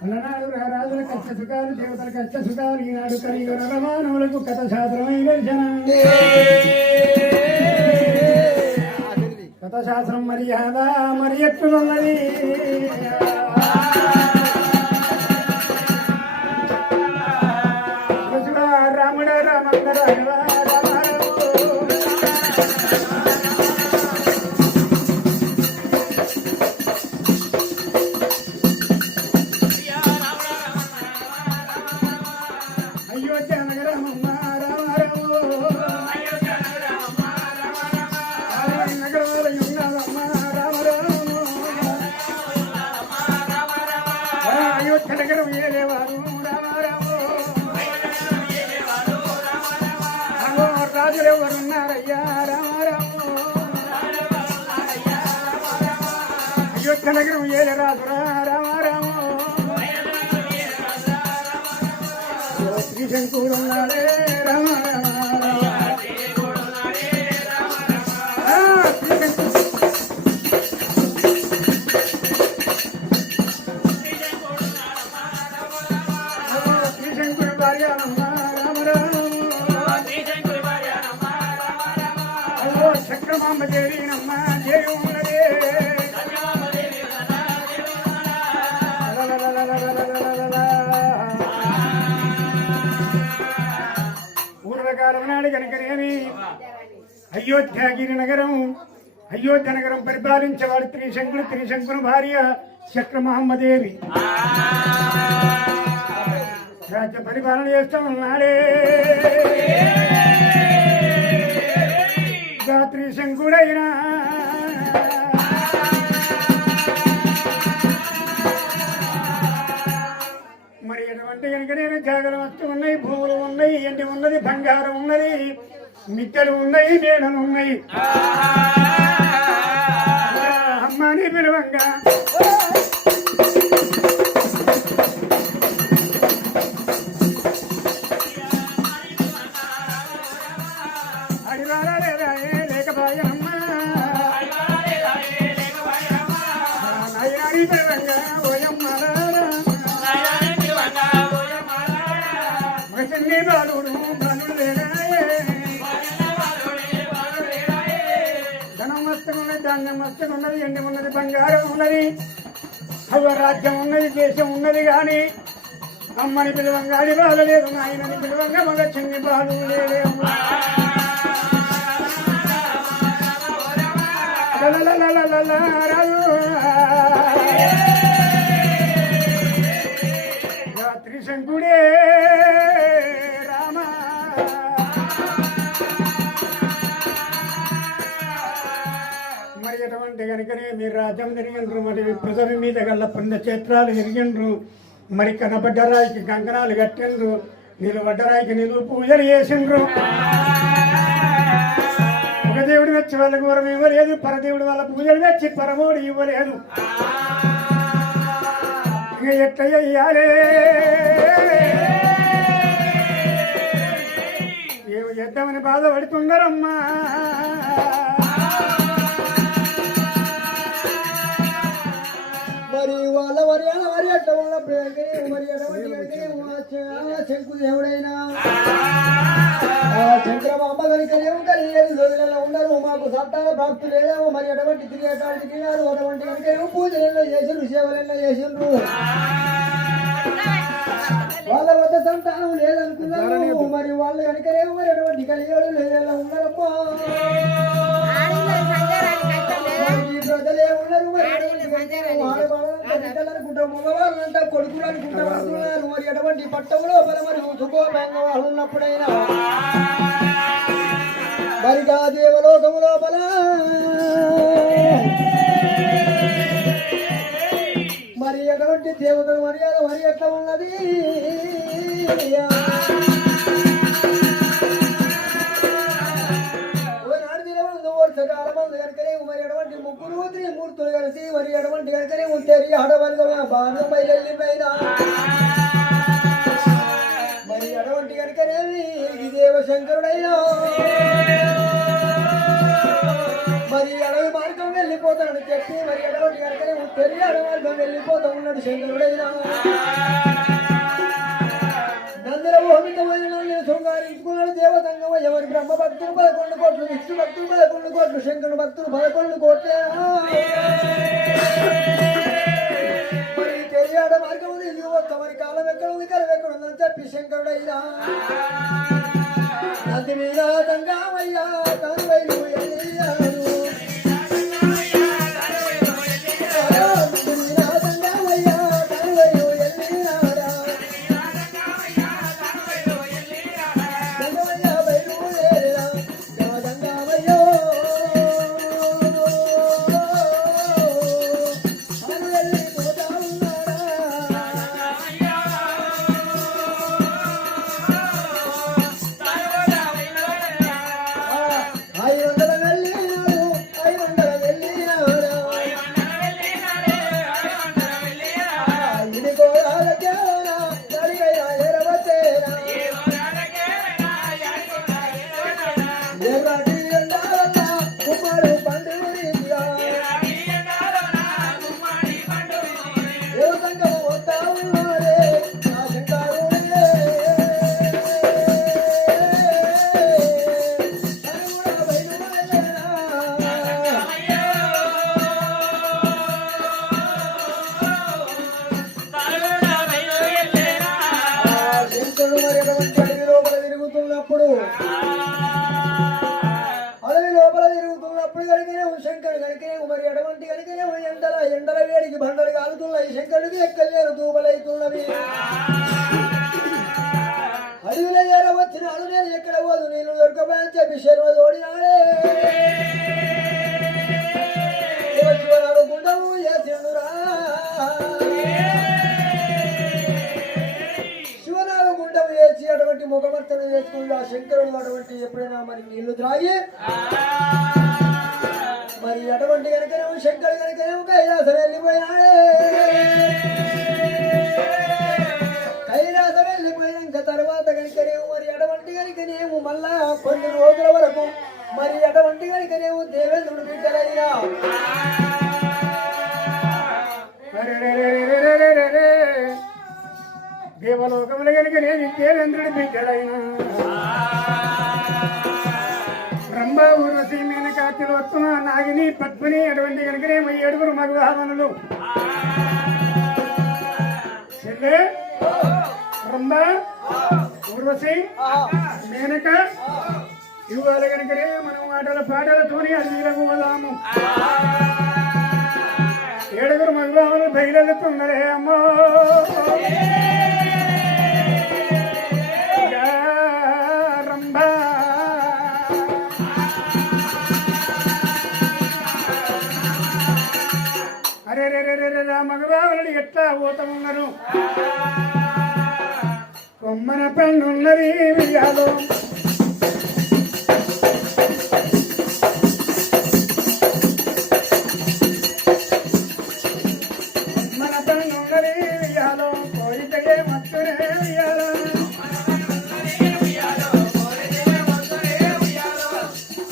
అలనాడు రాజుల కష్ట సుఖాలు దేవతల కష్ట సుఖాలు ఈనాడు కలియుగ మానవులకు కథ శాస్త్రమైన కథ శాస్త్రం మర్యాద మరి ఎట్టున్నది రాముడ రామందర రాజులు ఎవరున్నారయ్యా రామారాము అయోధ్య నగరం ఏల రాజురా రామారాము శ్రీశంకూరున్నాడే రామారామ శ్రీశంకూరు భార్య చక్రమాంబదేవి నమ్మ దేవి ఉన్నదే పూర్వకాలం నాడు కనుకనేమి అయోధ్యాగిరి నగరం అయోధ్య నగరం పరిపాలించేవాడు త్రిశంకుని భార్య చక్రమహమ్మదేవి రాజ్య పరిపాలన చేస్తూ ఉన్నాడే త్రిశంకుడైనా మరి ఎటువంటి కనుక నేను జాగలు వస్తూ ఉన్నాయి భూములు ఉన్నాయి ఎండి ఉన్నది బంగారం ఉన్నది మిట్టెలు ఉన్నాయి మేడలు ఉన్నాయి అమ్మని పిలవంగా ధనం మస్తున్నది ధాన్యం మస్తున్నది ఎండి ఉన్నది బంగారం ఉన్నది రాజ్యం ఉన్నది దేశం ఉన్నది కానీ అమ్మని పిలువంగా అడి బాధ లేదు నాయనని పిలువంగా మగ చిన్ని బాధ లేదేమో త్రిశంకుడే రామ మరి ఎటువంటి కనుకనే మీరు రాజ్యం తిరిగిండ్రు మరి పృథవి మీద గల్ల పుణ్యక్షేత్రాలు తిరిగిండ్రు మరి కనబడ్డరాయికి కంకణాలు కట్టిండ్రు నిలువడ్డరాయికి నిలువు పూజలు చేసిండ్రు ఒక దేవుడు వచ్చి వాళ్ళకు వరం ఇవ్వలేదు పరదేవుడు వాళ్ళ పూజలు వచ్చి పరమోడు ఇవ్వలేదు ఇక ఎట్లా చెయ్యాలే ఏమి చేద్దామని బాధపడుతున్నారమ్మా మరి వాళ్ళ మరి అట్లా ఉన్నప్పుడు మరి శంకుదేవుడైనా శంకరమాంబ కనుకనేమో కలిగేది రోజులలో ఉన్నారు మాకు సంతాన ప్రాప్తి లేదేమో మరి అటువంటి తిరిగేటానికి తిరిగారు అటువంటి కనుకనేమో పూజలు చేసిండ్రు సేవలు చేసిండ్రు వాళ్ళ వద్ద సంతానం లేదనుకున్నారు మరి వాళ్ళు కనుకనేమో మరి అటువంటి కలిగేడు లేదేలా ఉన్నారమ్మా ప్రజలే ఉన్నారు అనుకుంటా మగవాళ్ళంతా కొడుకులు అనుకుంటా వస్తున్నారు మరి అటువంటి పట్టంలో మరి శుభోపంగా వాళ్ళు ఉన్నప్పుడైనా మరిగా దేవలోకము లోపల మరి ఎటువంటి దేవతలు మర్యాద మరి ఎట్లా ఉన్నది వర్షకాలమందు కనుకనే మరి ఎటువంటి ముగ్గురు త్రిమూర్తులు కలిసి మరి ఎటువంటి కనుకనే ఉంటేరి ఆడవాళ్ళ బాగా బయలుపోయినా మరి ఎటువంటి కనుకనే దేవశంకరుడైనా మరి అడవి మార్గం వెళ్ళిపోతా శంకరుడు చెప్పి మరి ఎటువంటి కనుకనే తెలియడం మార్గం వెళ్ళిపోతూ ఉన్నాడు శంకరుడైనా నందర మోహితమైన శృంగారించుకున్నాడు దేవతంగమ ఎవరి బ్రహ్మ భక్తులు 11 కోట్లు విష్ణు భక్తులు 11 కోట్లు శంకరుడు భక్తులు 11 కోట్లే మరి తెలియడ మార్గం ఉంది ఇది ఒక్క మరి కాలం ఎక్కడ ఉంది కలం ఎక్కడ ఉందని చెప్పి శంకరుడైనా నది మీద తంగామయ్యా కనువైలు ఎల్లియాడు అడవి లోపల తిరుగుతున్నప్పుడు కనుకనే శంకరుడు కనుకనే మరి ఎటువంటి కనుకనే ఎండల వేడికి బండలు కాలుతున్నాయి శంకరుడికి ఎక్కలేరు దూబలైతున్నవి అడవిలో ఏర వచ్చినాడు నేను ఎక్కడ పోదు నీళ్ళు దొరకపోయని చెప్పి శర్మ తోడినాడే శివనాడు గుండము చేసిండురా శివనాడు గుండము వేసి అటువంటి ముఖమర్తన చేసుకుని ఆ శంకరుడు అటువంటి ఎప్పుడైనా మరి నీళ్లు త్రాగి మరి అటువంటి కనుకనే శంకరుడు కనుకనే కైలాసం వెళ్ళిపోయాడే కైలాసం వెళ్ళిపోయినాక తర్వాత కనుకనేమో మరి అటువంటి కనుకనేమో మళ్ళా కొన్ని రోజుల వరకు మరి అటువంటి కనుకనేమో దేవేంద్రుడు బిడ్డలైనా దేవలోకముల కనుకనేమి దేవేంద్రుడి బిడ్డలైనా బ్రహ్మ ఊర్వశి మేనక తిలోత్తమ నాగిని పద్మిని అటువంటి కనుకనేమో 7 మగవాహనులు చెల్లె బ్రహ్మ ఊర్వశి మేనక ఇవాళ కనుకనే మనం ఆటల పాటలతోని అడవిలకు పోదాము 7 మగవాహనులు బయలుతుందరే అమ్మో మగవాళ్ళు ఎట్లా పోతమున్నారు కొమ్మన పండున్నది వియాలో కొమ్మన పండున్నది వియాలో కోరికయే మత్తునే వియాలో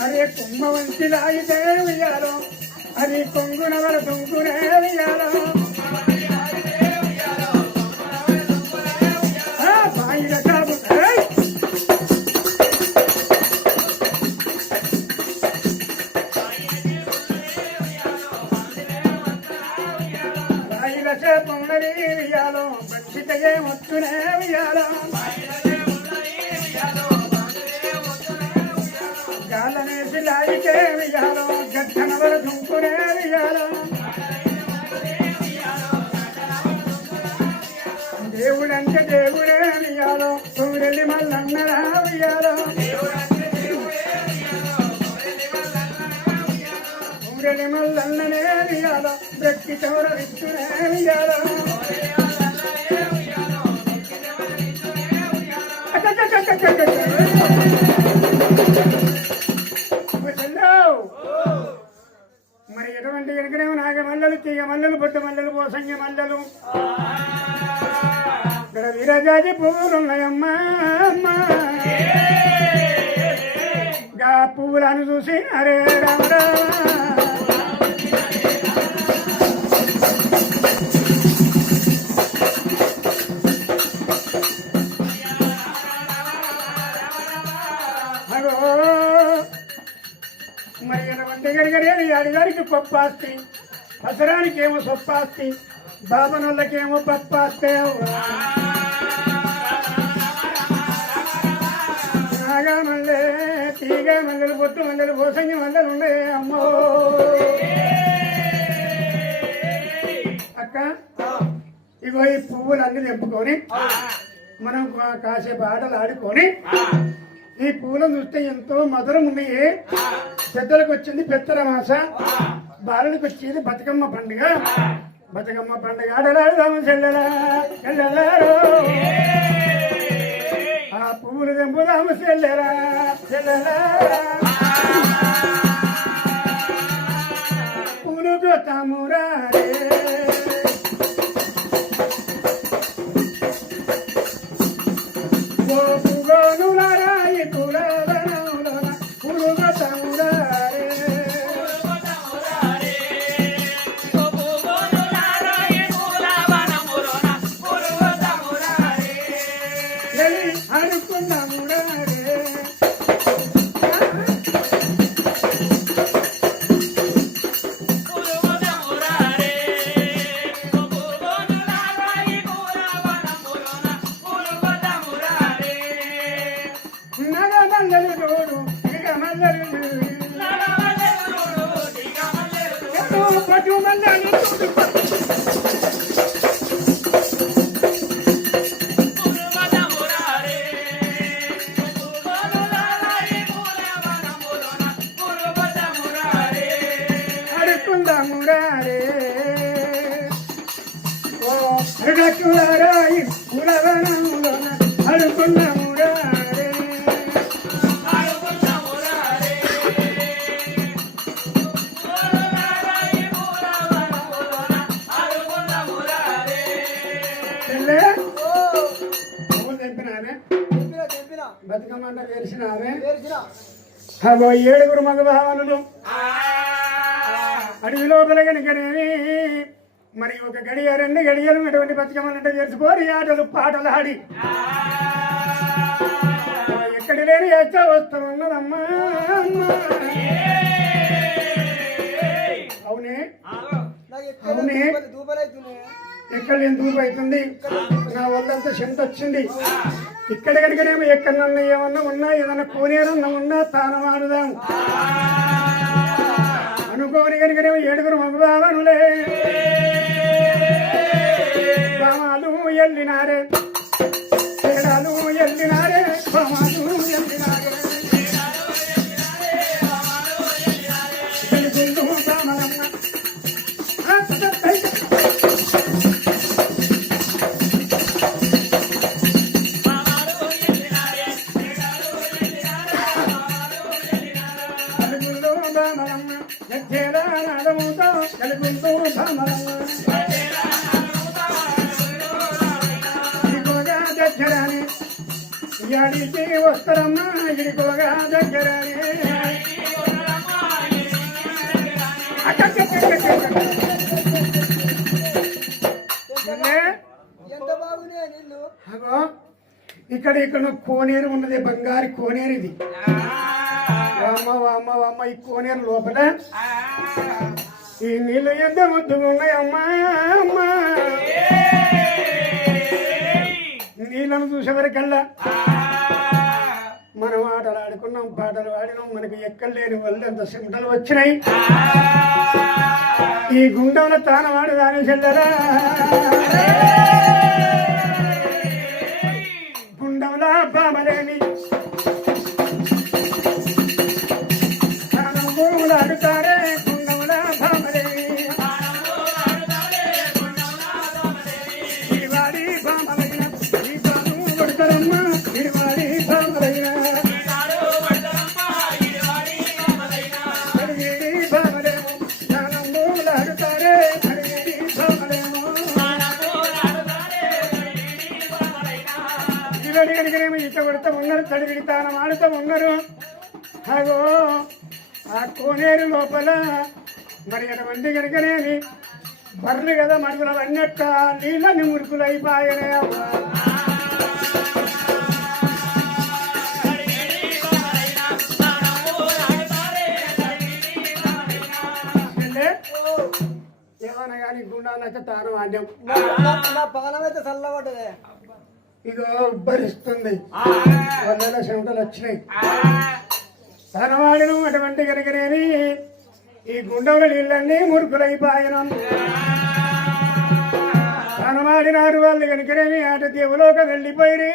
అరే కుంభ వంచి లాగితే వియాలో అది కొంగున వర తుంకునే వియాలో బాయిల కాపు బాయిల చేపన్నది వియాలో బచ్చితగే మొత్తునే వియాలో గాలనేసి లాగితే వియాలో గద్దన వర తుంకునే వియాలో దేవుడంటే దేవుడే వియాలో సూర్యుడి మల్లన్నరా వియాలో సూర్యుడి మల్లన్ననే వియాలో వ్యక్తి చౌర విచ్చునే వియాలో మరి ఎటువంటి కనుకనేమో నాగమల్లలు తీగ మల్లెలు బొట్టు మల్లెలు పోసంగ మల్లెలు ఇక్కడ విరజాజి పువ్వులున్నాయమ్మా గా పువ్వులను చూసి అరే రామరా కొప్పాస్తి, పసరానికేమో సొప్పాస్తి, బాబనోళ్ళకేమో పప్పాస్తే. నాగా మల్లె, తీగ మల్లెలు, పొట్టు మల్లెలు, పోసంగి మల్లెలు ఉండే అమ్మో. అక్క ఇగో ఈ పువ్వులు అన్ని తెంపుకొని మనం కాసేపు ఆటలు ఆడుకొని, ఈ పూలను చూస్తే ఎంతో మధురం ఉన్నాయి. పెద్దలకు వచ్చింది పెద్దల మాస, బాలులకు వచ్చేది బతుకమ్మ పండుగ. బతుకమ్మ పండుగ ఆడలాడుదాము చెల్లెలా చెల్లెలారో, ఆ పువ్వులు తెంపుదాము చెల్లెలా చెల్లెలా. పూలు చూస్తామురా బతుకమ్మంట వేసినావే. అగో 7 మగభావనులు అడవి లోపల కనుకనేవి మరి ఒక గడియ 2 గడియలు అటువంటి బతుకమ్మలంటే చేసిపోరి ఆటలు పాటలు ఆడి ఎక్కడి లేని చేస్తా వస్తామన్నదమ్మా. అవునే అవునే, ఎక్కడ నేను దూపు అవుతుంది, నా వల్లంతా చెంత వచ్చింది. ఇక్కడ కనుకనేమో ఎక్కడన్నా ఏమన్నా ఉన్నా, ఏదన్నా కోనేరన్నా ఉన్నా తానం ఆడుదాం అనుకోని కనుకనేమో 7 మగభావనులే బామాలు ఎల్లినారే, తేడాలు ఎల్లినారే, బామాలు ఎల్లినారే, తెలుగుండు బామలమ్మ యాడికి వస్తారమ్మా ఇడికోగా దగ్గరనే. అగో ఇక్కడ కోనేరు ఉన్నది, బంగారు కోనేరు ఇది. అమ్మ అమ్మ అమ్మ, ఈ కోనేరు లోపల ఈ నీళ్ళు ఎంత ముద్దుగా ఉన్నాయి అమ్మా. అమ్మా నీళ్ళను చూసేవరకల్లా మనం ఆటలు ఆడుకున్నాం, పాటలు ఆడినాం, మనకి ఎక్కలేని వాళ్ళు అంత సిమటలు వచ్చినాయి. ఈ గుండంలో తానవాడు దాని చెల్లరా, గుండంలా బామలేని తానమూలు ఆడుతారే, గుండంలా బామలేని ఇడివాడి బామలైన ఈ తాను కొడతారమ్మా, ఇడివాడి బామలైన ఇట కొడుతూ ఉన్నారు, తడివిడి తానం ఆడుతూ ఉన్నారు. అగో ఆ కోనేరు లోపల మరి అటువంటి కనుకనేమి బర్రెలు కదా మరుగులు అన్నట్ట నీళ్ళని మురుకులు అయిపోయానే. చల్లవాన కానీ గుండాలైతే తాను ఆడ్యం నా పానం అయితే చల్లబడ్డదే ఇగో ఉబ్బరిస్తుంది వందల చెమటలు వచ్చినాయి తనవాడిను అటువంటి కనుకనేని ఈ గుండంలో నీళ్ళన్నీ మురుకులైపాయను తనవాడినారు వాళ్ళు కనుకనేమి ఆట దేవులోకి వెళ్ళిపోయి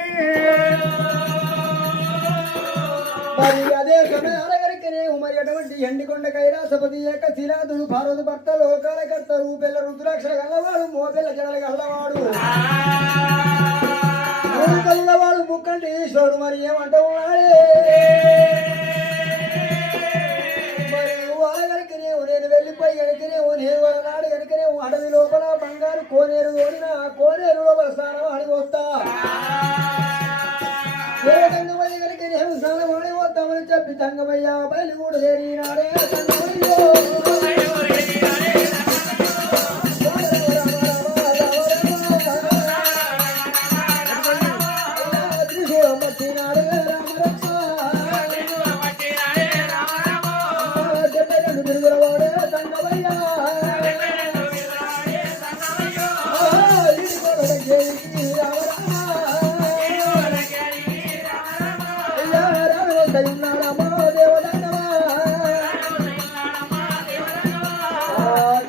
మరి అదే సమయాలగరికనే మరి అటువంటి ఎండికొండ కైలాసపతి ఏక శిలాదుడు భారత భర్త లోకాల కర్త రూపెల్ల రుద్రాక్షర గల్లవాడు మోపెల్ల జడల గల్లవాడు కల్లవాడు ముక్కంటే ఈశ్వరుడు మరి ఏమంటావు మరి వాళ్ళగరికనేవు నేను వెళ్ళిపోయి గడికనేవు నేను నాడు గడికనేవు అడవి లోపల బంగారు కోనేరు ఓడిన కోనేరు లోపల స్నానం ఆడి వస్తా తంగమయ్య కనుక నేను స్నానం ఆడి వస్తామని చెప్పి తంగమయ్య బయలు కూడా చేరినాడే త్రిశూలం పట్టినాడే రామరక్ష 72 తిరుగుల వాడే తంగమయ్య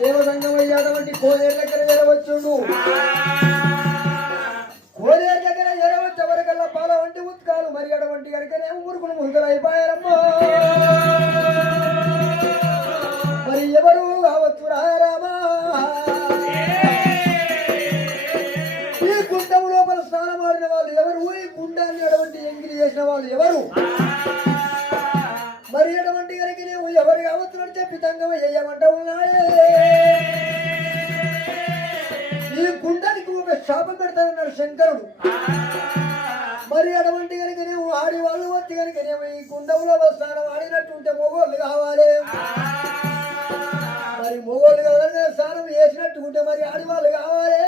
దేవదంగమయ్యాటువంటి కోనేరు దగ్గర జరవచ్చుండు కోనేరు దగ్గర జరవచ్చు ఎవరికల్లా పాల వంటి ఉత్కాలు మరి అటువంటి కనుకనే మురుగులు మురుగులైపోయారమ్మా మరి ఎవరు కావచ్చు రామా ఈ గుండం లోపల స్నానం ఆడిన వాళ్ళు ఎవరు ఈ గుండాన్ని అటువంటి ఎంగిలి చేసిన వాళ్ళు ఎవరు మరి అటువంటి కనుక నీవు ఎవరు కావచ్చునని చెప్పి తంగమ ఏయమంట ఉన్నాయే ఈ గుండానికి ఒక శాపం పెడతానన్నాడు శంకరుడు మరి అటువంటి కనుక నీవు ఆడి వాళ్ళు వచ్చి కనుక నీవు ఈ గుండంలో స్నానం ఆడినట్టుంటే మొగోళ్ళు కావాలి మరి మొగోళ్ళు కావాలని స్నానం వేసినట్టు ఉంటే మరి ఆడివాళ్ళు కావాలి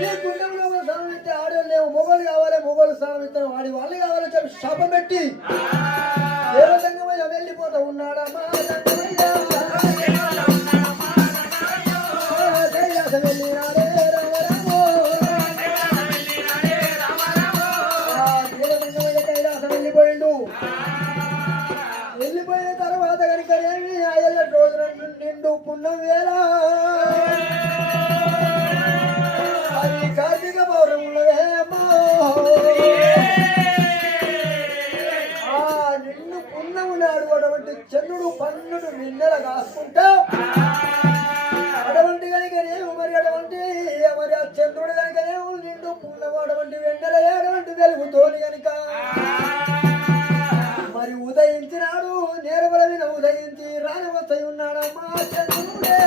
ఈ గుండంలో స్నానం ఇస్తే ఆడవాళ్ళు లేవు మొగోళ్ళు కావాలి మొగోళ్ళు స్నానం ఇస్తాను ఆడి వాళ్ళు కావాలని చెప్పి శాపం పెట్టి దేవతంగమయ్య వెళ్ళిపోతా ఉన్నాడమ్మా వెళ్ళినాడే దేవతంగమయ్య కైలాసం వెళ్ళిపోయిండు వెళ్ళిపోయిన తర్వాత కనుక ఏమి అయ్యల రోజు నిండు పుణ్యం వేళ అది కార్తీక పౌర్ణములవే అమ్మా నిన్ను పుణ్యము నాడు అటువంటి చంద్రుడు 12 మిన్నెల కాసుకుంటా అటువంటి కనుకనేమో మరి అటువంటి మరి ఆ చంద్రుడు కనుకనేమో నిండు పుణ్యము అటువంటి వెన్నెల అటువంటి వెలుగుతోని కనుక మరి ఉదయించినాడు నేరబల విన ఉదయించి రానవచ్చై ఉన్నాడమ్మా చంద్రుడే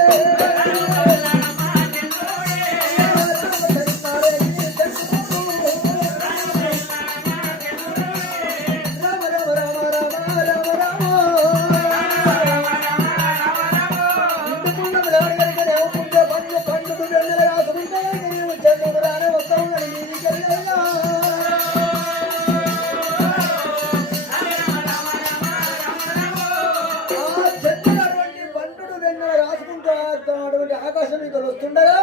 ఆకాశం ఇక్కడ వస్తుండగా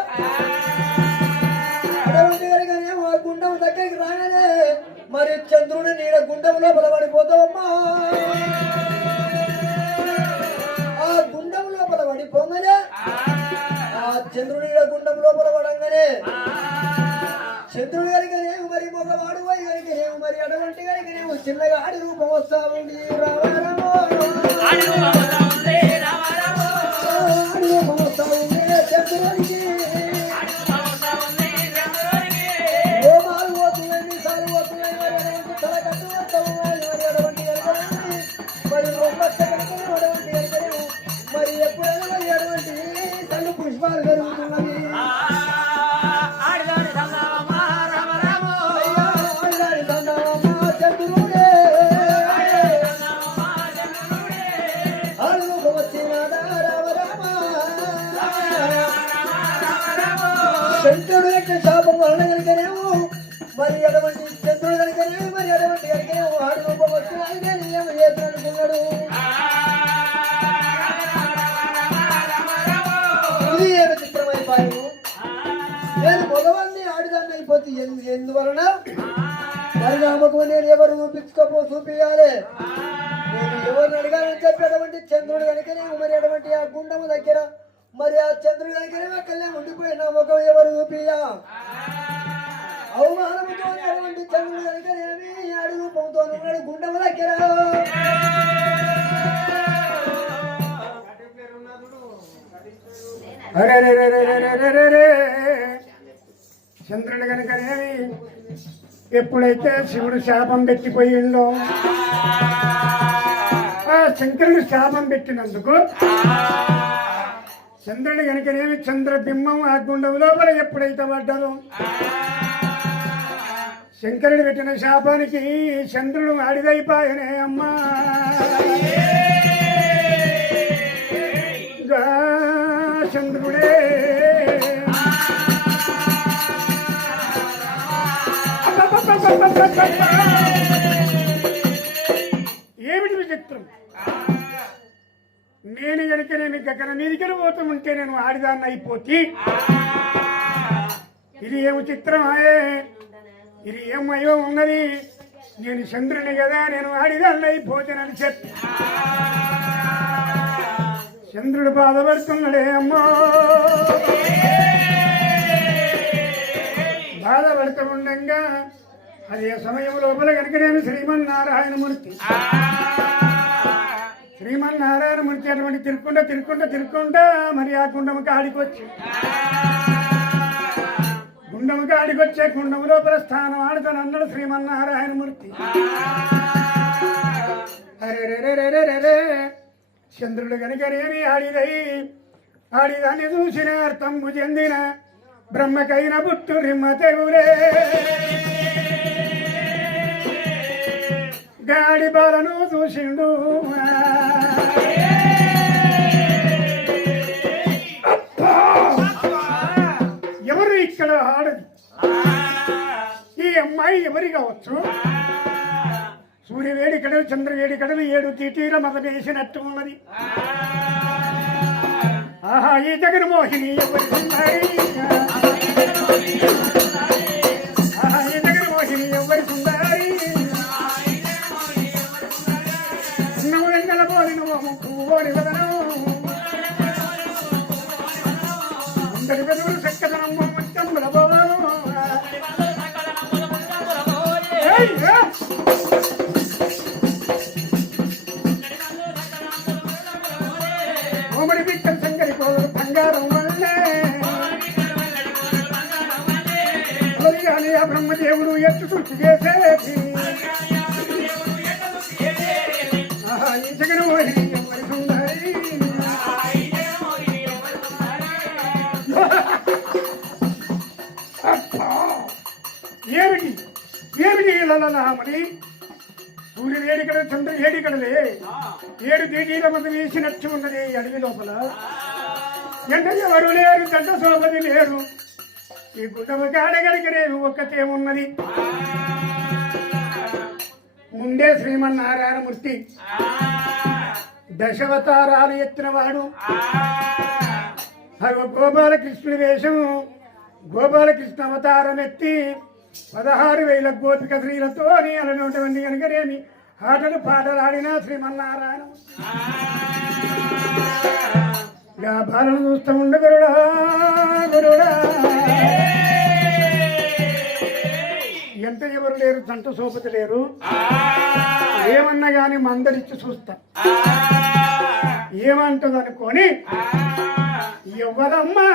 అటువంటి కనుకనేమో ఆ గుండం దగ్గరికి రాగానే మరి చంద్రుడి నీడ గుండం లోపల పడిపోతావమ్మా ఆ గుండం లోపల పడిపోగానే ఆ చంద్రుడి నీడ గుండం లోపల పడంగానే చంద్రుడి కనుకనేమో మరి మగవాడు పోయి కనుకనేమో మరి అటువంటి కనుకనేమో చిన్నగా ఆడి రూపం వస్తా ఉంది రామారామో చంద్రుడికి రోమాలు పోతున్నాయి సాలు పోతున్నాయి తల కట్టు వస్తావు మరి అటువంటి మరి మరి ఎప్పుడైనా మరి అటువంటి తల్లు పుష్పాలు జరుగుతున్నవి చంద్రుడే శంకరుడు యొక్క శాపం వలన కనుకనేమో మరి అటువంటి చంద్రుడు కనుకనేమో మరి అటువంటి కనుకనేమో ఆడు రూపం వచ్చిన ఏమో చేస్తానుకున్నాడు ఎందువలన మరి నామకు నేను ఎవరు చూపించాలి నేను ఎవరిని అడిగానని చెప్పేటువంటి చంద్రుడు కనుకనే మరి అటువంటి ఆ గుండము దగ్గర మరి ఆ చంద్రుడు కనుకనే అక్కడనే ఉండిపోయి నా ముఖం ఎవరు చూపియా అవమానముతో అటువంటి చంద్రుడు కనుకనేమి ఆడు రూపంతో ఉన్నాడు గుండము దగ్గర చంద్రుడు కనుకనేమి ఎప్పుడైతే శివుడు శాపం పెట్టిపోయిందో ఆ శంకరుడు శాపం పెట్టినందుకు చంద్రుడు కనుకనేమి చంద్రబింబం ఆ గుండం లోపల ఎప్పుడైతే పడ్డారో శంకరుడు పెట్టిన శాపానికి చంద్రుడు ఆడిదైపాయనే అమ్మా చంద్రుడే ఏమిటి విచిత్రం నేను కనుక నేను గగన మీదికి పోతూ ఉంటే నేను ఆడిదాన్ని అయిపోతే ఇది ఏమి చిత్రమాయే ఇది ఏమయ్యో ఉన్నది నేను చంద్రుని కదా నేను ఆడిదాన్ని అయిపోతానని చెప్పి చంద్రుడు బాధపడుతున్నాడే అమ్మో బాధపడుతూ ఉండగా అదే సమయం లోపల కనుక నేను శ్రీమన్నారాయణమూర్తి అటువంటి తిరుక్కుంటా మరి ఆ గుండముకి ఆడికొచ్చి గుండము లోపల స్థానం ఆడుతాను అన్నాడు శ్రీమన్నారాయణమూర్తి అరే చంద్రుడు కనుకనేమి ఆడిదాన్ని చూసిన అర్థంబు చెందిన బ్రహ్మకైన పుట్టు రిమ్మ తెగులే గాడి బాలను చూసిండు ఎవరు ఇక్కడ ఆడది ఈ అమ్మాయి ఎవరి కావచ్చు సూర్యవేడి కడలు చంద్రవేడి కడలు 7 తీటీల మత వేసినట్టు ఉన్నది ఆహా ఈ జగన్మోహిని ఎవరి సుందరి ఆహా ఈ జగన్మోహిని ఎవరి సుందరి నవ్వులంగల పోలిన పువ్వుని వదనం అందరి పెదవులు చక్కదనం ముచ్చముల పోవను కోమడి బిక్కలు సంగరి పోలు బంగారం వల్లే కానీ ఆ బ్రహ్మదేవుడు ఎత్తు సృష్టి చేసేది ఈ జగన్మోహిని ఎవరి సుందరి ఏమిటి లలనామని సూర్య వేడికడ చంద్ర వేడికడలే 7 తీటీల మధ్య వేసినట్టు ఉన్నది అడవి లోపల ఎండ ఎవరు లేరు గంట సోపది లేరు ఈ గుడ్డముకి ఆడగలిగరేవి ఒక్కతే ఉన్నది ముందే శ్రీమన్నారాయణమూర్తి దశావతారాలు ఎత్తినవాడు గోపాలకృష్ణుడి వేషం గోపాలకృష్ణ అవతారం ఎత్తి 16,000 గోపిక స్త్రీలతో అలనటువంటి కనుకనేమి ఆటలు పాటలు ఆడిన శ్రీమన్నారాయణ బాలను చూస్తూ ఉండు గురుడా ఎంత ఎవరు లేరు దంట సోపతి లేరు ఏమన్నా గాని మందరిచ్చి చూస్తా ఏమంటుంది అనుకోని ఎవరమ్మా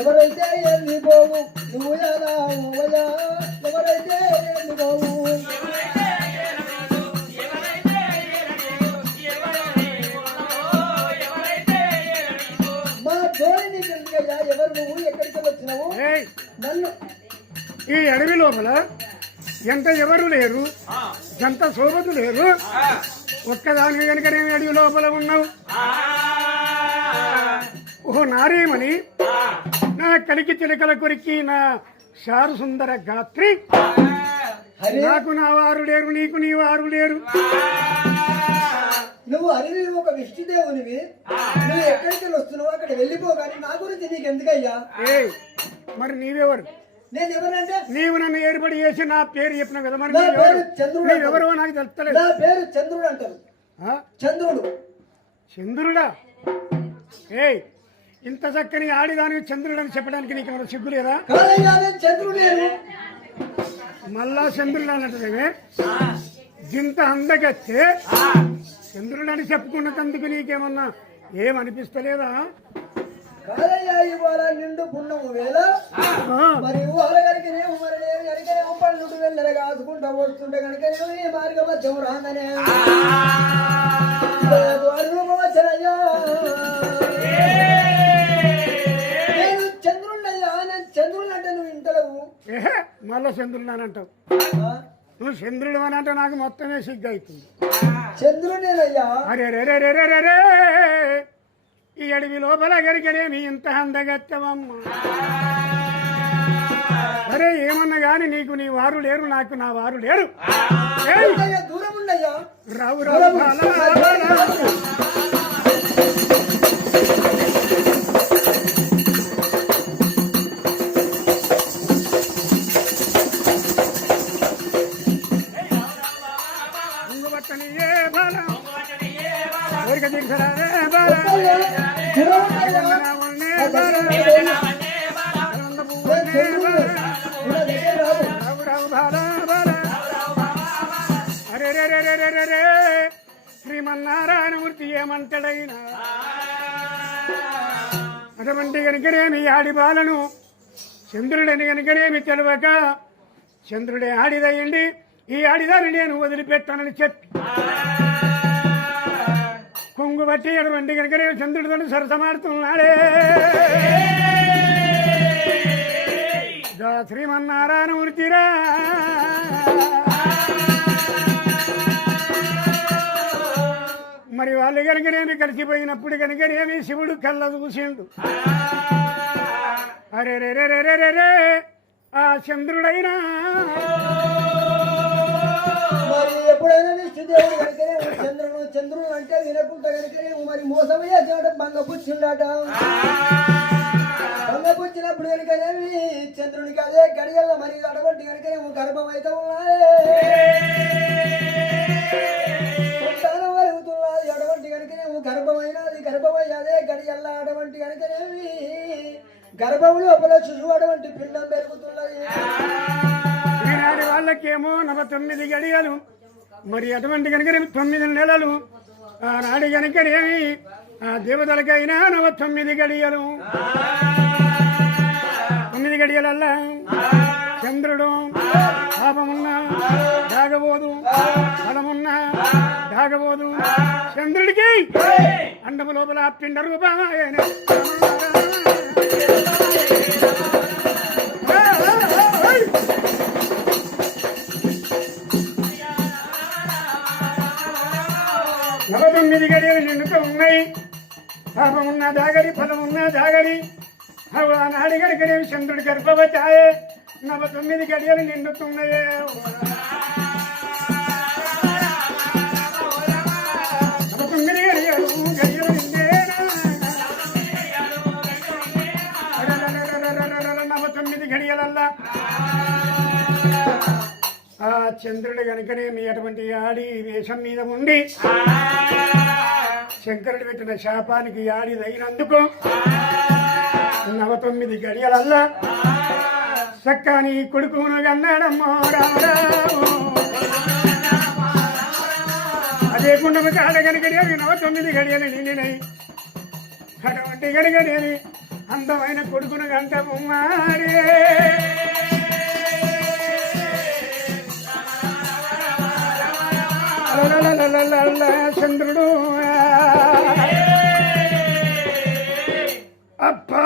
ఎవరైతే ఏంది పోవు నువ్వు ఎలా ఓవయ్యా ఎవరైతే ఏంది పోవు మా తోడి నీకు ఎందుకయ్యా ఎవరు నువ్వు ఎక్కడికి వచ్చినావు ఏయ్, నన్ను ఈ అడవి లోపల ఎంత ఎవరు లేరు, ఎంత సోబతు లేరు, ఒక్కదానికి కనుక నేను అడవి లోపల ఉన్నావు. ఓ నారీమణి, నా కలికి చిలకల కొరికి నా శారు సుందర గాత్రి, హరి నాకు నా వారు లేరు, నీకు నీ వారు లేరు. నువ్వు హరి ఒక విష్ణుదేవునివి, నువ్వు ఎక్కడికి వస్తున్నావు అక్కడ వెళ్ళిపోగాని నా గురించి నీకు ఎందుకయ్యా? ఏయ్, మరి నీవెవరు? నేను ఎవరంటే నీవు నన్ను ఏర్పడి చేసి నా పేరు చెప్పిన విధమని నా పేరు చంద్రుడు నీవెవరో నాకు తెలుస్తలేదు. నా పేరు చంద్రుడు అంటారు. ఆ? చంద్రుడు చంద్రుడా? ఏయ్, ఇంత చక్కని ఆడిదానికి చంద్రుడు అని చెప్పడానికి నీకు ఏమైనా సిగ్గు లేదా? కాదయ్యా నేను చంద్రుడు నేను. మళ్ళా చంద్రుడు అన్నట్టునే గింత అందగత్తే చంద్రుడు అని చెప్పుకున్నందుకు నీకేమన్నా ఏమనిపిస్తలేదా? కాదయ్యా ఇవాళ నిండు పుణ్యము వేళ ఆ, మరి ఇవాళ కనుకనేమో మరి నేను కనుకనేమో పళ్ళుడు వెళ్ళగా కాదుకుంటా వస్తుంటే కనుకనేమో ఈ మార్గ మధ్యం రాందనే వచ్చనయ్యా నేను చంద్రుడయ్యా నేను చంద్రుడు అంటే నువ్వు ఇంటలేవు. ఏహే, మళ్ళా చంద్రుడు అని అంటావు. నువ్వు చంద్రుడు అని అంటే నాకు మొత్తమే సిగ్గు అవుతుంది. చంద్రుడేనయ్యా. అరే రే రే రే రే రే రే, ఈ అడవి లోపల గరికనేమి ఇంత అందగత్తవమ్మ. అరే ఏమన్నా గాని నీకు నీ వారు లేరు, నాకు నా వారు లేరు. ఏయ్, ఉండయ్యా, దూరం ఉండయ్యా. రావు రావు బాలా, బాలా. ఉంగుబట్టని ఏ బాలా, ఊరిక తీర్చరా ఏ బాలా, దూరం ఉండయ్యా. నా ఉన్నే బాలా, ఆనంద పువ్వు నేను చంద్రుడు. ఇలా దగ్గర రాదు. రావు రావు బాలా, బాలా. అరే రే రే రే రే రే రే, శ్రీమన్నారాయణమూర్తి ఏమంటాడైనా అటువంటి కనుకనేమి ఆడి బాలను చంద్రుడని కనుకనేమి తెలవక చంద్రుడే ఆడిదయ్యండి, ఈ ఆడిదాన్ని నేను వదిలిపెట్టానని చెప్పి కొంగు బట్టి అటువంటి కనుకనేమి చంద్రుడితో సరసమాడుతున్నాడే. శ్రీమన్నారాయణమూర్తిరా మరి వాళ్ళు కనుకనేమి కలిసిపోయినప్పుడు కనుకనేమి శివుడు కళ్ళ చూసిండు. అరే రే రే రే రే రే రే, ఆ చంద్రుడైనా మరి ఎప్పుడైనా విష్ణుదేవుడు కనుకనే చంద్రుడు చంద్రుడు అంటే వినకుండా కనుకనే మరి మోసమయ్యే చోట బంగపుచ్చిండట. బంగపుచ్చినప్పుడు కనుకనేమి చంద్రునికి అదే గడియల్ల మరి అటువంటి కనుకనే గర్భం అయితే సంతానం కలుగుతున్నది. అటువంటి కనుకనే గర్భమైనది, గర్భమై అదే గడియల్ల అటువంటి కనుకనేమి గర్భం లోపల శిశువు అటువంటి పిండం పెరుగుతున్నది. ఈనాటి వాళ్ళకేమో 49 గడియలు, మరి అటువంటి కనుకనేమి 9 నెలలు. ఆనాడు కనుకనేమి ఆ దేవతలకైనా 9 గడియలు. 9 గడియలల్లా చంద్రుడు పాపమున్నా దాగబోదు, ఫలమున్నా దాగబోదు. చంద్రుడికి అండము లోపల పిండ రూపమాయన. నవతొమ్మిది గడియలు నిండుతూ ఉన్నాయి. పాపమున్నా దాగరి, ఫలమున్నా దాగరి. నాడి గడికనేవి చంద్రుడి గర్భవతాయే 9 గడియలు నిండుతున్నాయే. 9 గడియలు గడియలు నిండేనా, 9 గడియలల్లా ఆ చంద్రుడు కనుకనేమి అటువంటి ఆడి వేషం మీద ఉండి శంకరుడు పెట్టిన శాపానికి ఆడిదైనందుకు 9 గడియలల్లా చక్కని కొడుకును కన్నాడమ్మో రామరావు. అదే కుండము కాడ కనుకనేవి 9 గడియలు నిండినాయి. అటువంటి కనుకనేవి అందమైన కొడుకును గంట ఉమ్మాడే చంద్రుడు అబ్బా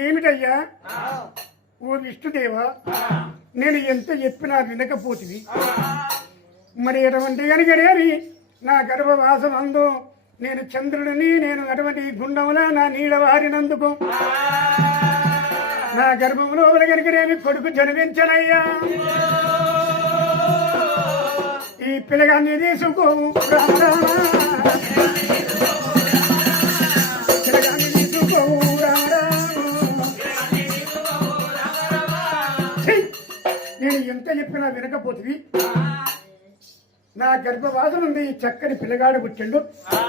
ఏమిటయ్యా ఓ విష్ణుదేవా నేను ఎంత చెప్పినా వినకపోతుంది మరి ఎటువంటి కనుకనేది నా గర్భవాసం అందు నేను చంద్రుడిని నేను అటువంటి గుండంలా నా నీడ వారినందుకు నా గర్భంలో కనుకనేమి కొడుకు జన్మించనయ్యా ఈ పిల్లగాన్ని తీసుకోవు పిల్లగాన్ని తీసుకోవు నేను ఎంత చెప్పినా వినకపోతుంది నా గర్భవాసం ఉంది ఈ చక్కని పిల్లగాడు పుట్టిండు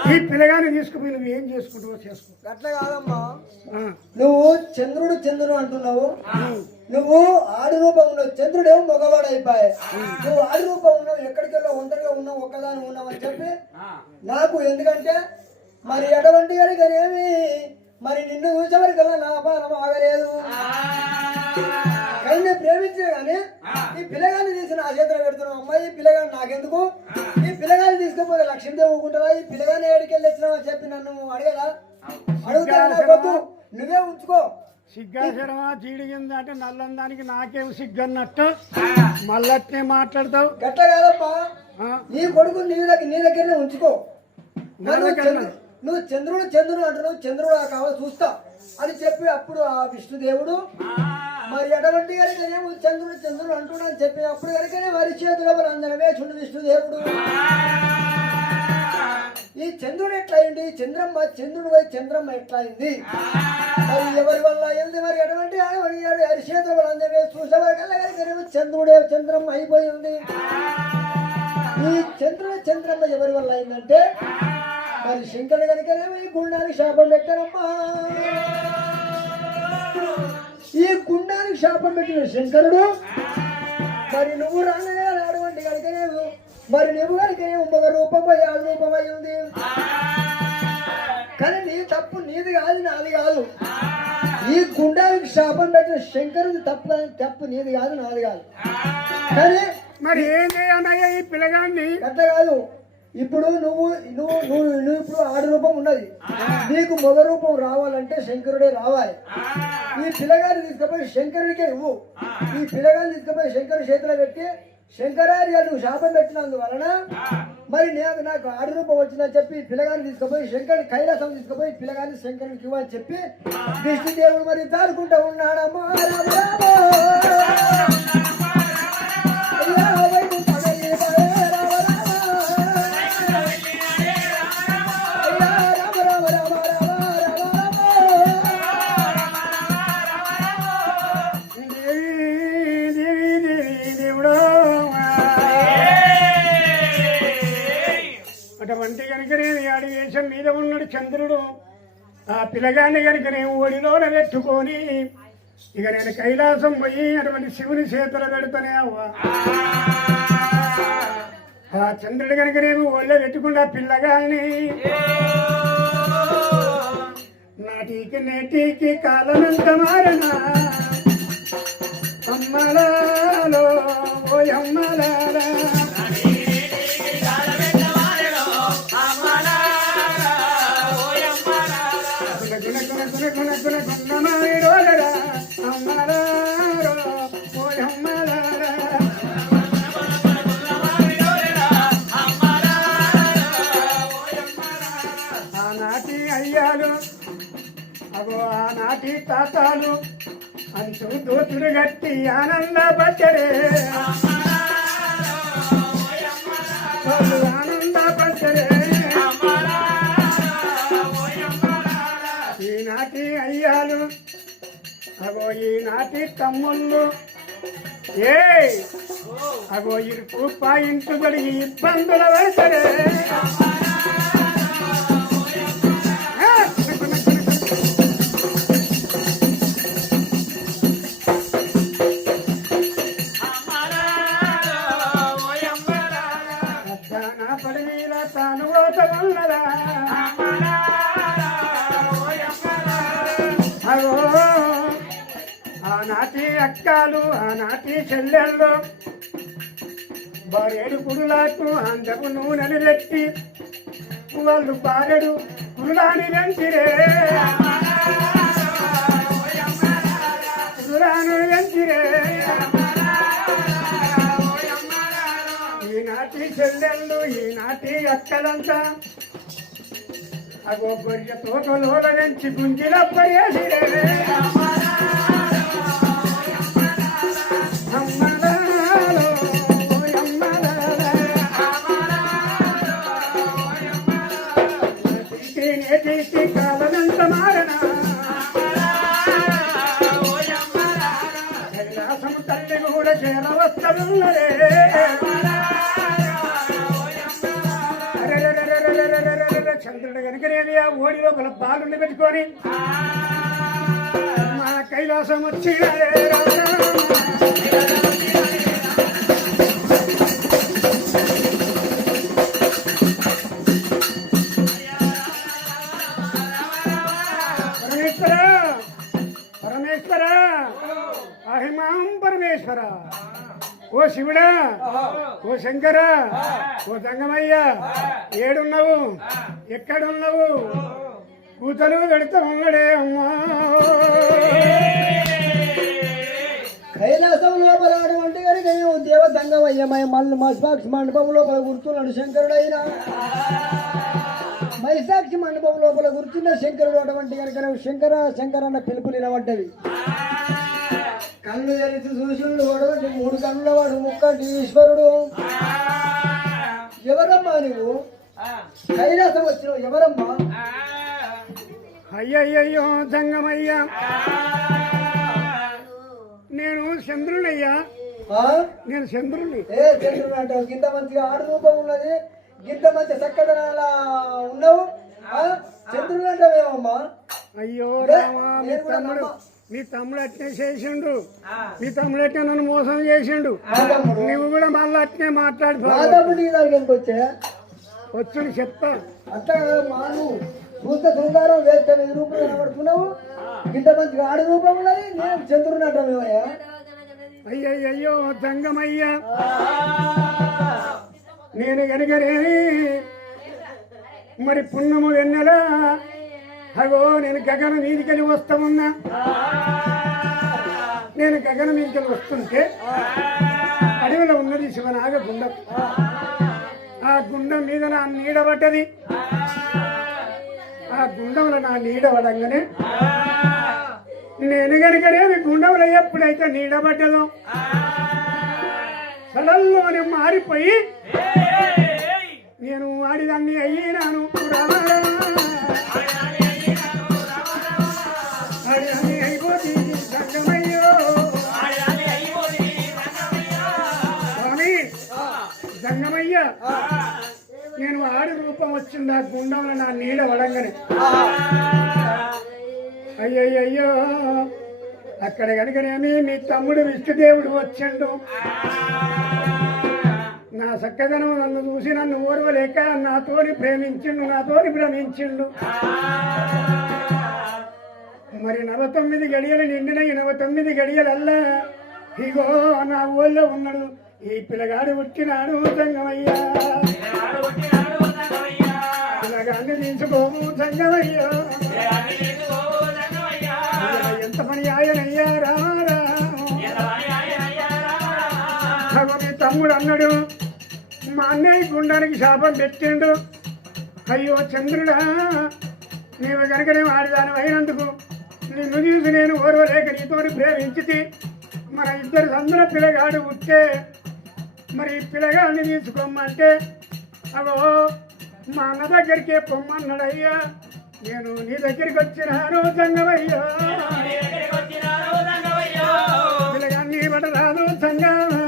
ఈ పిల్లగాని తీసుకుపోయి నువ్వు ఏం చేసుకుంటావో చేసుకో అట్లా కాదమ్మా నువ్వు చంద్రుడు అంటున్నావు నువ్వు ఆడి రూపం ఉన్నావు చంద్రుడేమో మగవాడు అయిపోయాయి నువ్వు ఆడి రూపం ఉన్నావు ఎక్కడికి వెళ్ళా ఒంటరిగా ఉన్నావు ఒక్కదాని ఉన్నావు అని చెప్పి నాకు ఎందుకంటే మరి ఎటువంటి ఏమి మరి నిన్ను చూసేవరికల్లా నా అపానం ఆగలేదు కానీ నేను ప్రేమించే కానీ ఈ పిల్లగాన్ని తీసి నా చేతిలో పెడుతున్నావు అమ్మాయి ఈ పిల్లగాని నాకెందుకు ఈ పిల్లగాన్ని తీసుకుపోతే లక్ష్మీదేవి ఊకుంటుందా ఈ పిల్లగాని ఏడికి వెళ్ళి వచ్చినావని చెప్పి నన్ను అడగదా అడుగుతా నువ్వే ఉంచుకో సిగ్గాశరమా చీడిగింది అంటే నల్లందానికి నాకేం సిగ్గన్నట్టు మళ్ళట్నే మాట్లాడతావు గట్ల కాదమ్మా నీ కొడుకు నీ దగ్గరనే ఉంచుకో నువ్వు చంద్రుడు అంటున్నావు చంద్రుడు కావాలి చూస్తా అని చెప్పి అప్పుడు ఆ విష్ణుదేవుడు మరి ఎటువంటి కనుకనేమో చంద్రుడు అంటున్నా అని చెప్పి అప్పుడు కనుకనే వారి చేతిలో అందరమే చూడు విష్ణుదేవుడు ఈ చంద్రుడు ఎట్లయింది చంద్రుడు పోయి చంద్రమ్మ ఎట్లయింది మరి ఎవరి వల్ల అయింది మరి ఎటువంటి అరిచేతుల అందరమే చూసేవారికల్లా కనుకనేమో చంద్రమ్మ అయిపోయి ఉంది ఈ చంద్రమ్మ ఎవరి వల్ల అయిందంటే మరి శంకరుడు కనుకనేమో ఈ గుండానికి శాపం పెట్టారమ్మా ఈ గుండానికి శాపం పెట్టిన శంకరుడు మరి నువ్వు రాగానే అటువంటి కనుకనేమో మరి నువ్వు కనుకనేమో ఒక రూపం పోయి ఆ రూపం అయి ఉంది కానీ నీ తప్పు నీది కాదు నాది కాదు ఈ గుండానికి శాపం పెట్టిన శంకరుడి తప్పు నీది కాదు నాది కాదు కానీ మరి ఏం చేయాలయ్యా ఈ పిల్లగాన్ని అట్లా కాదు ఇప్పుడు నువ్వు ఇప్పుడు ఆడి రూపం ఉన్నది నీకు మగ రూపం రావాలంటే శంకరుడే రావాలి ఈ పిల్లగాన్ని తీసుకుపోయి శంకరుడికే నువ్వు ఈ పిల్లగాన్ని తీసుకుపోయి శంకరుడి చేతిలో పెట్టి శంకరార్య నువ్వు శాపం పెట్టినందువలన మరి నాకు ఆడి రూపం వచ్చిందని చెప్పి పిల్లగాన్ని తీసుకుపోయి శంకరుడి కైలాసం తీసుకుపోయి పిల్లగాన్ని శంకరుడికి ఇవ్వని చెప్పి విష్ణుదేవుడు మరి దాడుకుంటూ ఉన్నాడమ్మా అటువంటి కనుకనేది ఆడి వేషం మీద ఉన్నాడు చంద్రుడు ఆ పిల్లగాన్ని కనుక నేను ఒడిలోన పెట్టుకొని ఇక నేను కైలాసం పోయి అటువంటి శివుని చేతులు పెడుతూనే అవ్వ ఆ చంద్రుడు కనుక నేను ఒళ్ళో పెట్టుకుండా పిల్లగాన్ని నాటికి నేటికి కాలమంత మారనా అమ్మలాలో ఓ అమ్మలారా ఆనాటి అయ్యాలు అగో ఆనాటి తాతాలు అంచు దోతుడు గట్టి ఆనందపచ్చడే ఆనందపచ్చడే ఈనాటి అయ్యాలు అగో ఈనాటి తమ్ముళ్ళు అగో ఇరుకు పాయింట్ పడి ఇబ్బందుల పడతారే పడి మీద తాను ఓత ఉన్నదా అక్కలు ఆనాటి చెల్లెళ్ళు భార్యడు కురులాకు అందపు నూనెను పెట్టి వాళ్ళు భార్యడు కురులాని వెంచిరే కురులాను వెంచిరే ఈనాటి చెల్లెళ్ళు ఈనాటి అక్కలంతా అగో గొర్రె తోటలోల నుంచి గుంజిల పడేసిరే కాలనంత మారణ కైలాసము తల్లి కూడా చేరవస్తలున్నరే చంద్రుడు కనుకనేది ఆ ఓడి లోపల బాలుని పెట్టుకొని మా కైలాసం వచ్చి పరమేశ్వర పరమేశ్వర అహిమాం పరమేశ్వర ఓ శివుడా ఓ శంకర ఓ జంగమయ్య ఏడున్నావు ఎక్కడున్నావు కూతలు పెడతా ఉన్నాడే అమ్మా కైలాసం లోపల అటువంటి కనుక దేవ దంగమయ్య మైసాక్షి మండపం లోపల కూర్చున్నాడు శంకరుడైనా మైసాక్షి మండపం లోపల కూర్చున్న శంకరుడు అటువంటి కనుక శంకర శంకర అన్న పిలుపు నిలబడ్డది కళ్ళు తెరిచి చూసిండు వాడు 3 కన్నుల వాడు ముక్కంటి ఈశ్వరుడు ఎవరమ్మా నువ్వు కైలాసం వచ్చినావు ఎవరమ్మా అయ్యయ్యో జంగమయ్య నేను చంద్రుడయ్యా నేను చంద్రుని చంద్రుడు అంటావు గింత మంచిగా ఆడు రూపం ఉన్నది గింత మంచి చక్కదనాలా ఉన్నావు చంద్రుడు అంటావేమమ్మా అయ్యో రామా మీ తమ్ముడు అట్నే చేసిండు మీ తమ్ముడు అట్నే నన్ను మోసం చేసిండు నువ్వు కూడా మళ్ళీ అట్నే మాట్లాడి వచ్చి చెప్తా అట్లా మాను చూత శృంగారం వేస్తే ఈ రూపం కనబడుతున్నావు ఇంత మంచిగా ఆడి రూపం ఉన్నది నేను చంద్రుడు అంటావేమయ్యా అయ్యయ్యో జంగమయ్యా నేను కనుకనేది మరి పున్నము వెన్నెలా అగో నేను గగన మీదికెళ్ళి వస్తా ఉన్నా నేను గగన మీదికెళ్ళి వస్తుంటే అడవిలో ఉన్నది శివనాగ గుండం ఆ గుండం మీద నా నీడ పడ్డది ఆ గుండంలో నా నీడ పడంగానే నేను కనుకనేది గుండంలో ఎప్పుడైతే నీడ పడ్డదో సడల్లోనే మారిపోయి నేను ఆడిదాన్ని అయ్యినాను జంగమయ్య నేను ఆడి రూపం వచ్చింది ఆ గుండంలో నా నీడ వడంగానే అయ్యయ్యో అక్కడ కనుకనేమి మీ తమ్ముడు విష్ణుదేవుడు వచ్చిండు నా చక్కదనం నన్ను చూసి నన్ను ఓర్వలేక నాతోని ప్రేమించిండు నాతోని భ్రమించిండు మరి 49 గడియలు నిండిన 29 గడియలల్లా ఇగో నా ఊళ్ళో ఉన్నాడు ఈ పిల్లగాడు పుట్టినాడు జంగమయ్యా పిల్లగాన్ని తీసుకోము జంగమయ్యా ఎంత పని ఆయనయ్యా రారా మీ తమ్ముడు అన్నాడు మా అన్నయ్య గుండానికి శాపం పెట్టిండు అయ్యో చంద్రుడా నీవు కనుకనే ఆడిదాని అయినందుకు నిన్ను చూసి నేను ఓర్వలేక నీతో ప్రేమించితే మన ఇద్దరు సందర పిల్లగాడు పుట్టే మరి పిల్లగాడిని తీసుకోమంటే అవో మా అన్న దగ్గరికి పొమ్మన్నాడయ్యా నేను నీ దగ్గరికి వచ్చినాను జంగమయ్యా పిల్లగాన్ని పడరాదు సంగమా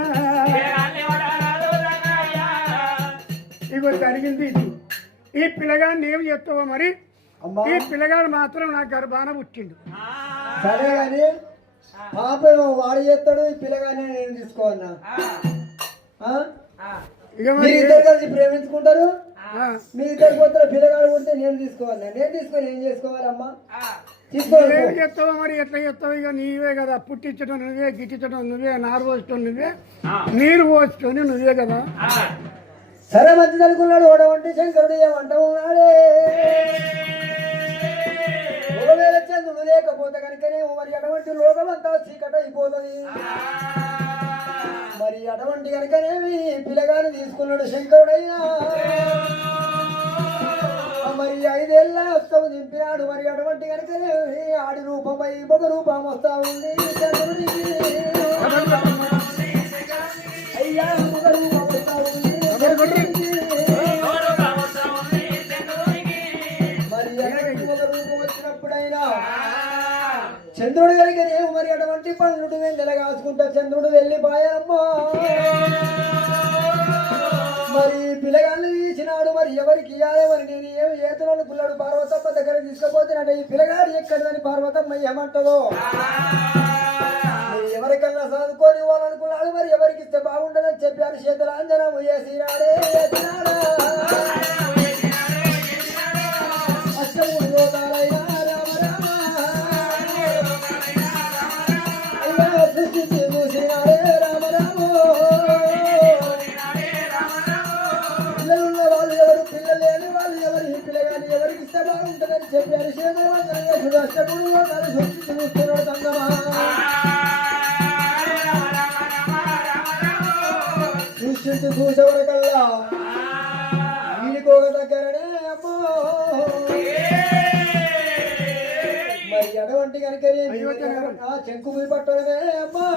ఇగో జరిగింది ఇది ఈ పిల్లగాడిని ఏం చెప్తావో మరి ఈ పిల్లగాడు మాత్రం నా గర్భాన పుట్టిండు సరే కానీ పాప వాడు చేస్తాడు ఈ పిల్లగాడిని నేను తీసుకోవన్నా ఇద్దరు కలిసి ప్రేమించుకుంటారు మీ ఇద్దరు పోతే పిల్లగాడు పుడితే నేను తీసుకోవాలన్నా నేను తీసుకొని ఏం చేసుకోవాలమ్మా తీసుకోవాలి ఏం చేస్తావో మరి ఎట్లా చేస్తావు? ఇక నీవే కదా పుట్టించడం నువ్వే, గిట్టించడం నువ్వే, నారు పోసటం నువ్వే, నీరు పోసటం నువ్వే కదా. సరే మంచిది అనుకున్నాడు. ఓడవంటి శంకరుడు ఏమంటా ఉన్నాడే, ఒకవేళ చంద్రుడు లేకపోతే కనుకనే మరి అటువంటి లోకమంతా చీకట అయిపోతుంది. మరి అటువంటి కనుకనేమి పిల్లగాని తీసుకున్నాడు శంకరుడైనా. మరి 5 ఏళ్ళ వస్తావు దింపినాడు. మరి అటువంటి కనుకనే ఆడి రూపమై ఒక రూపం వస్తా ఉంది చంద్రుడికి. అయ్యా ఒక రూపం వస్తా ఉంది చంద్రుడికి. మరి ఒక రూపం వచ్చినప్పుడైనా చంద్రుడు కలిగిన మరి అటువంటి పనులు వెన్నెల కాసుకుంటా చంద్రుడు వెళ్ళిపోయామ్మా. మరి పిల్లగాళ్ళు తీసినాడు. మరి ఎవరికి ఇయ్యాలి? మరి నేను ఏమి ఏతులను పుల్లాడు పార్వతమ్మ దగ్గర తీసుకుపోతున్నాడు. ఈ పిల్లగాడు ఎక్కడదని పార్వతమ్మ ఏమంటదో ఎవరికన్నా చదువుకొని ఇవ్వాలనుకున్నాడు. మరి ఎవరికి ఇస్తే బాగుండదని చెప్పారు. చేతులాంజనం వేసినాడే వేసినాడా అష్టమూడు లోకాలైనా రామ రామ అయ్యా సృష్టి చూసినాడే రామ రామ. పిల్లలున్న వాళ్ళు ఎవరు, పిల్లలు లేని వాళ్ళు ఎవరు, ఈ పిల్లగాని ఎవరికి ఇస్తే బాగుంటుందని చెప్పారు. చేతులు అష్టమూడు లోకాలు సృష్టి చూస్తున్నాడు తంగమా. సృష్టించి చూసేవరకల్లా వీడికోక దగ్గరనే అమ్మో. మరి అటువంటి కనుకనే చెంకు మీద పట్టడమే అమ్మా.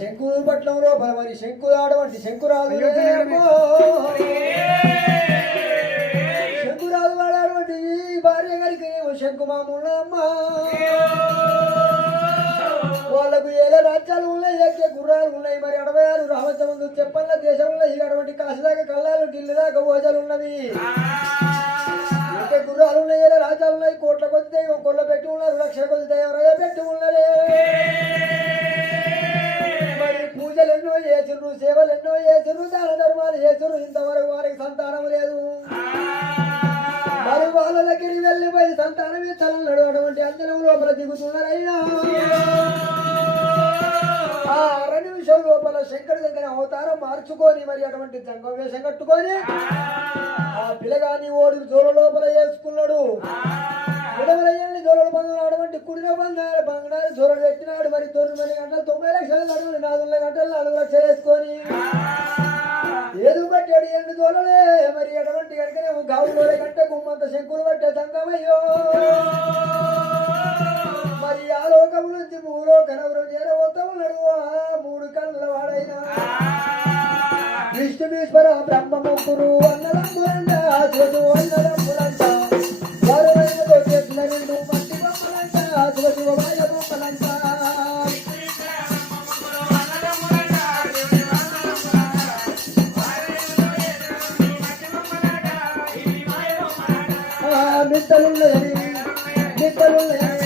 శంకు పట్టడం లోపల మరి శంకు ఆడవంటి శంకురాలు శంకురాలు వాడటువంటి భార్య గారికి శంకు మామూలు అమ్మా. వాళ్ళకు 7 రాజ్యాలు ఉన్నాయి, ఎక్కే గుర్రాలు ఉన్నాయి. మరి 66 రామచంద్రు చెప్పల్ల దేశం ఉన్నాయి. అటువంటి కాశీ దాకా కళ్ళాలు, ఢిల్లీ దాకా ఓజాలు ఉన్నవి. ఎక్కే గుర్రాలు ఉన్నాయి, 7 రాజ్యాలు ఉన్నాయి. కోట్ల కొద్ది కొల్ల పెట్టి ఉన్నారు, లక్షల కొద్ది ఎవరైనా పెట్టి ఉన్నదే. మరి పూజలు ఎన్నో చేసిర్రు, సేవలు ఎన్నో చేసిర్రు, దాన ధర్మాలు చేసిర్రు. ఇంతవరకు వారికి సంతానం లేదు. మరి వాళ్ళ దగ్గరికి వెళ్ళిపోయి సంతానం ఇచ్చాలన్నాడు. అటువంటి అంజనం లోపల దిగుతున్నారైనా 6 నిమిషం లోపల శంకరు దగ్గర అవతారం మార్చుకొని మరి అటువంటి జంగం వేషం కట్టుకొని ఆ పిల్లగాని ఓడి జోల లోపల వేసుకున్నాడు. 20 ఏళ్ళని జోలలు బంగారు అటువంటి కుడిన బంగారు జోలలు పెట్టినాడు. మరి 9 గంటలు 90 లక్షలు నడువులు 4 గంటలు 4 లక్షలు వేసుకొని ఏదో పట్టాడు 8 జోలలే. మరి అటువంటి కనుకనే గావులో కంటే గుమ్మంత శంకులు పట్టే సంగమయ్యో. మరి ఆ లోకం నుంచి భూలోకనవరు చేరవతా ఉన్నాడు. ఆ 3 కళ్ళ వాడైనా విష్ణుమీశ్వర బ్రహ్మ ముగ్గురు అన్నదమ్ములంట, శివసు అన్నదమ్ములంట, గౌరవైనతో చేసిన 2 మట్టి బొమ్మలంట, శివశివమాయ బొమ్మలంట. మిట్టలున్నదని మిట్టలున్నదని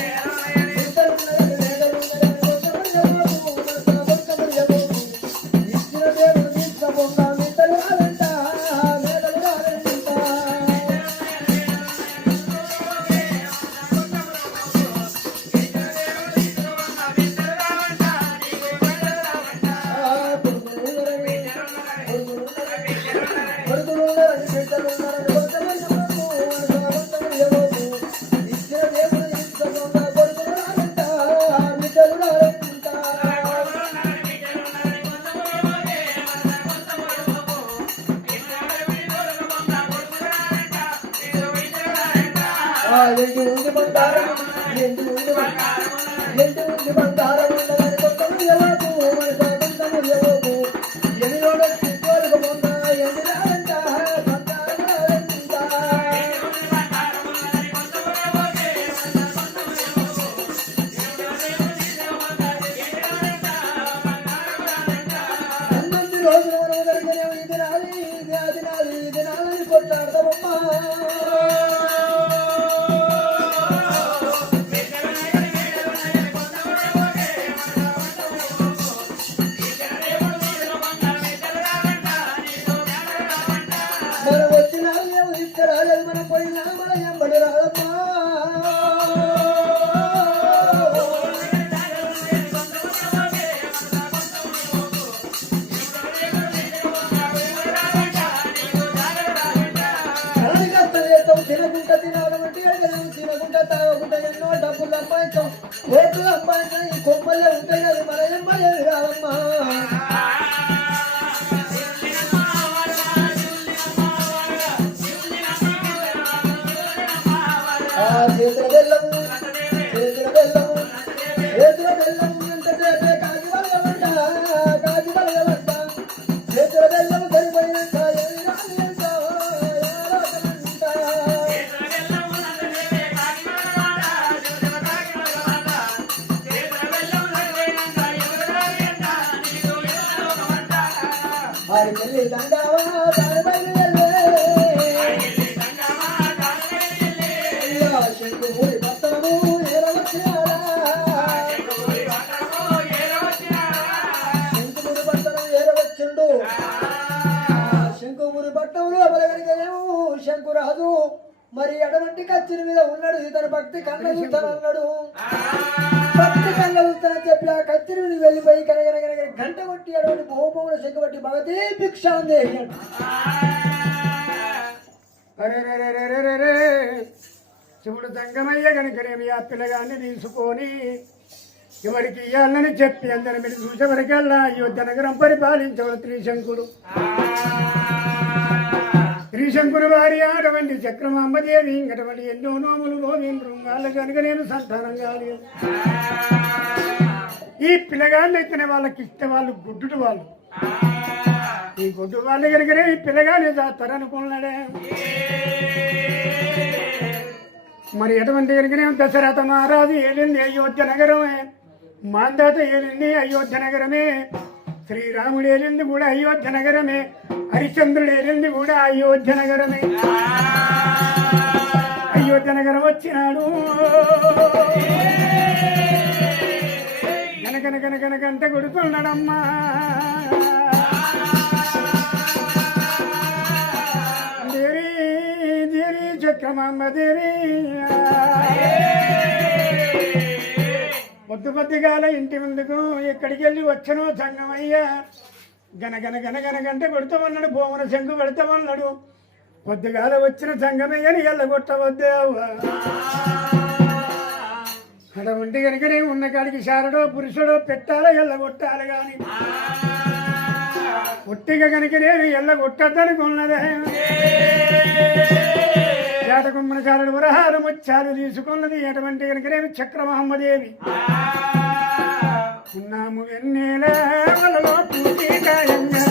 శివుడు రాదమ్మా తినకుంటా తినాలంటే తినకుంటా తాగకుండా ఎన్నో డబ్బులు సంపాదించాం ఓట్లు సంపాదించాం ఈ కొమ్మలే ఉంటాయి అది మన ఎమ్మలేదు రాదమ్మా చేతుల బెల్లం చేతుల బెల్లం చేతుల బెల్లం ఎంత చేతే కాజు బలగలంట కాజు బలగలంట చేతుల బెల్లం సరిపోయినంత ఆడికెళ్ళి దండావా దాని బయలుదేరే శంకుమూరి పట్టణము ఏరవచ్చినాడా శంకుమూరి పట్టణం ఏరవచ్చుండు శంకుమూరి పట్టణంలో బలగలిగేమో శంకురాజు మరి ఎడమంటి కచ్చిరి మీద ఉన్నాడు ఇతను భక్తి కళ్ళ చూస్తాను అన్నాడు భక్తి కళ్ళ చూస్తానని చెప్పి ఆ కచ్చిరి మీద వెళ్ళిపోయి కనగనగనగ గంట కొట్టి అటువంటి బహుమౌన శంకు బట్టి భగవతి భిక్షాందే అరే శివుడు సంగమయ్య కనుకనేమి ఆ పిల్లగాన్ని తీసుకొని ఎవరికి ఇయ్యాలని చెప్పి అందరి మీరు చూసేవరకల్లా అయోధ్య నగరం పరిపాలించవడు త్రిశంకుడు త్రిశంకుడు వారి అటువంటి చక్రమాంబదేవి అటువంటి ఎన్నో నోములు రోమిండ్రు వాళ్ళ కనుక నేను సంతానం కాలేదు ఈ పిల్లగాళ్ళు అయితేనే వాళ్ళకి ఇష్ట వాళ్ళు గుడ్డుడు వాళ్ళు ఈ గుడ్డు వాళ్ళ కనుకనే ఈ పిల్లగానే చేస్తారనుకున్నాడే మరి ఎటువంటి కనుకనే దశరథ మహారాజు ఏలింది అయోధ్య నగరమే మాందాత ఏలింది అయోధ్య నగరమే శ్రీరాముడు ఏలింది కూడా అయోధ్య నగరమే హరిశ్చంద్రుడు ఏలింది కూడా అయోధ్య నగరమే అయోధ్య నగరం వచ్చినాడు గనగనగనగనగంట కొడుతున్నాడమ్మా దేవి దేవి చక్రమాంబ దేవి పొద్దుగాల ఇంటి ముందుకు ఎక్కడికి వెళ్ళి వచ్చనో సంగమయ్యా గనగనగనగనగంట కొడతామన్నాడు భూమన శంకు పెడతామన్నాడు పొద్దుగాల వచ్చిన సంగమయ్యని ఎల్లగొట్టవద్దే అటువంటి కనుకనే ఉన్న కాడికి శారడో పురుషుడో పెట్టాలా ఎల్లగొట్టాలి కానీ ఒట్టిగా కనుక నేను ఎల్లగొట్టద్దనుకున్నదే జాతకుమ్మన శారడు వరహాలు ముచ్చాలు తీసుకున్నది ఎటువంటి కనుకనేమి చక్రమహమ్మదేవి ఉన్నాము వెన్నెల వలలో పూజీకాయంగా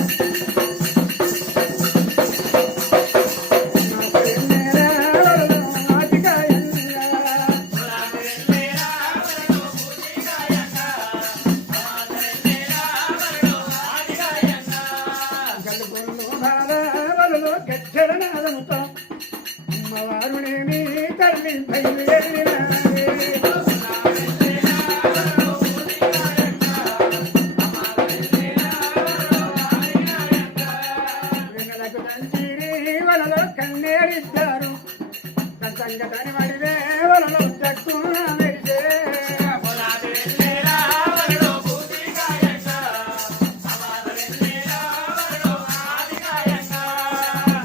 అమ్మవారునేమి తల్లి బయలుదేరినారే వెనలకు తంచిరి వలలో కన్నేరిద్దారు సంగతని పడితే వలలో దక్కున మెరిసే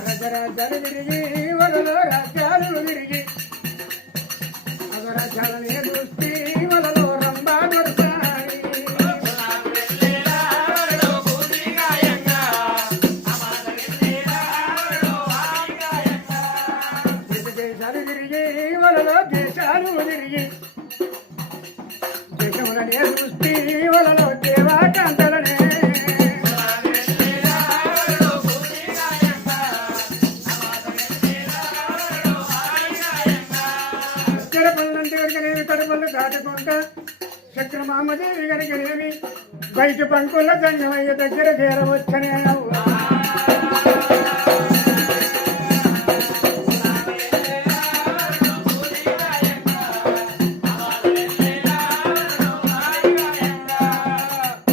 రజరాజాలు విరిగి వలలో రాజ్యాలు విరిగి అగరాజ్యాలనే దృష్టి వలలో రంభా దొరసాయి దేశాలు విరిగి వలలో దేశాలు విరిగి దేశములనే దృష్టి వలలో దేవాకాంతలనే కడుపులు దాటుకుంటా చక్రమామదేవి కనుకనేమి బయట పంకుల గంగమయ్య దగ్గర చేరవచ్చనే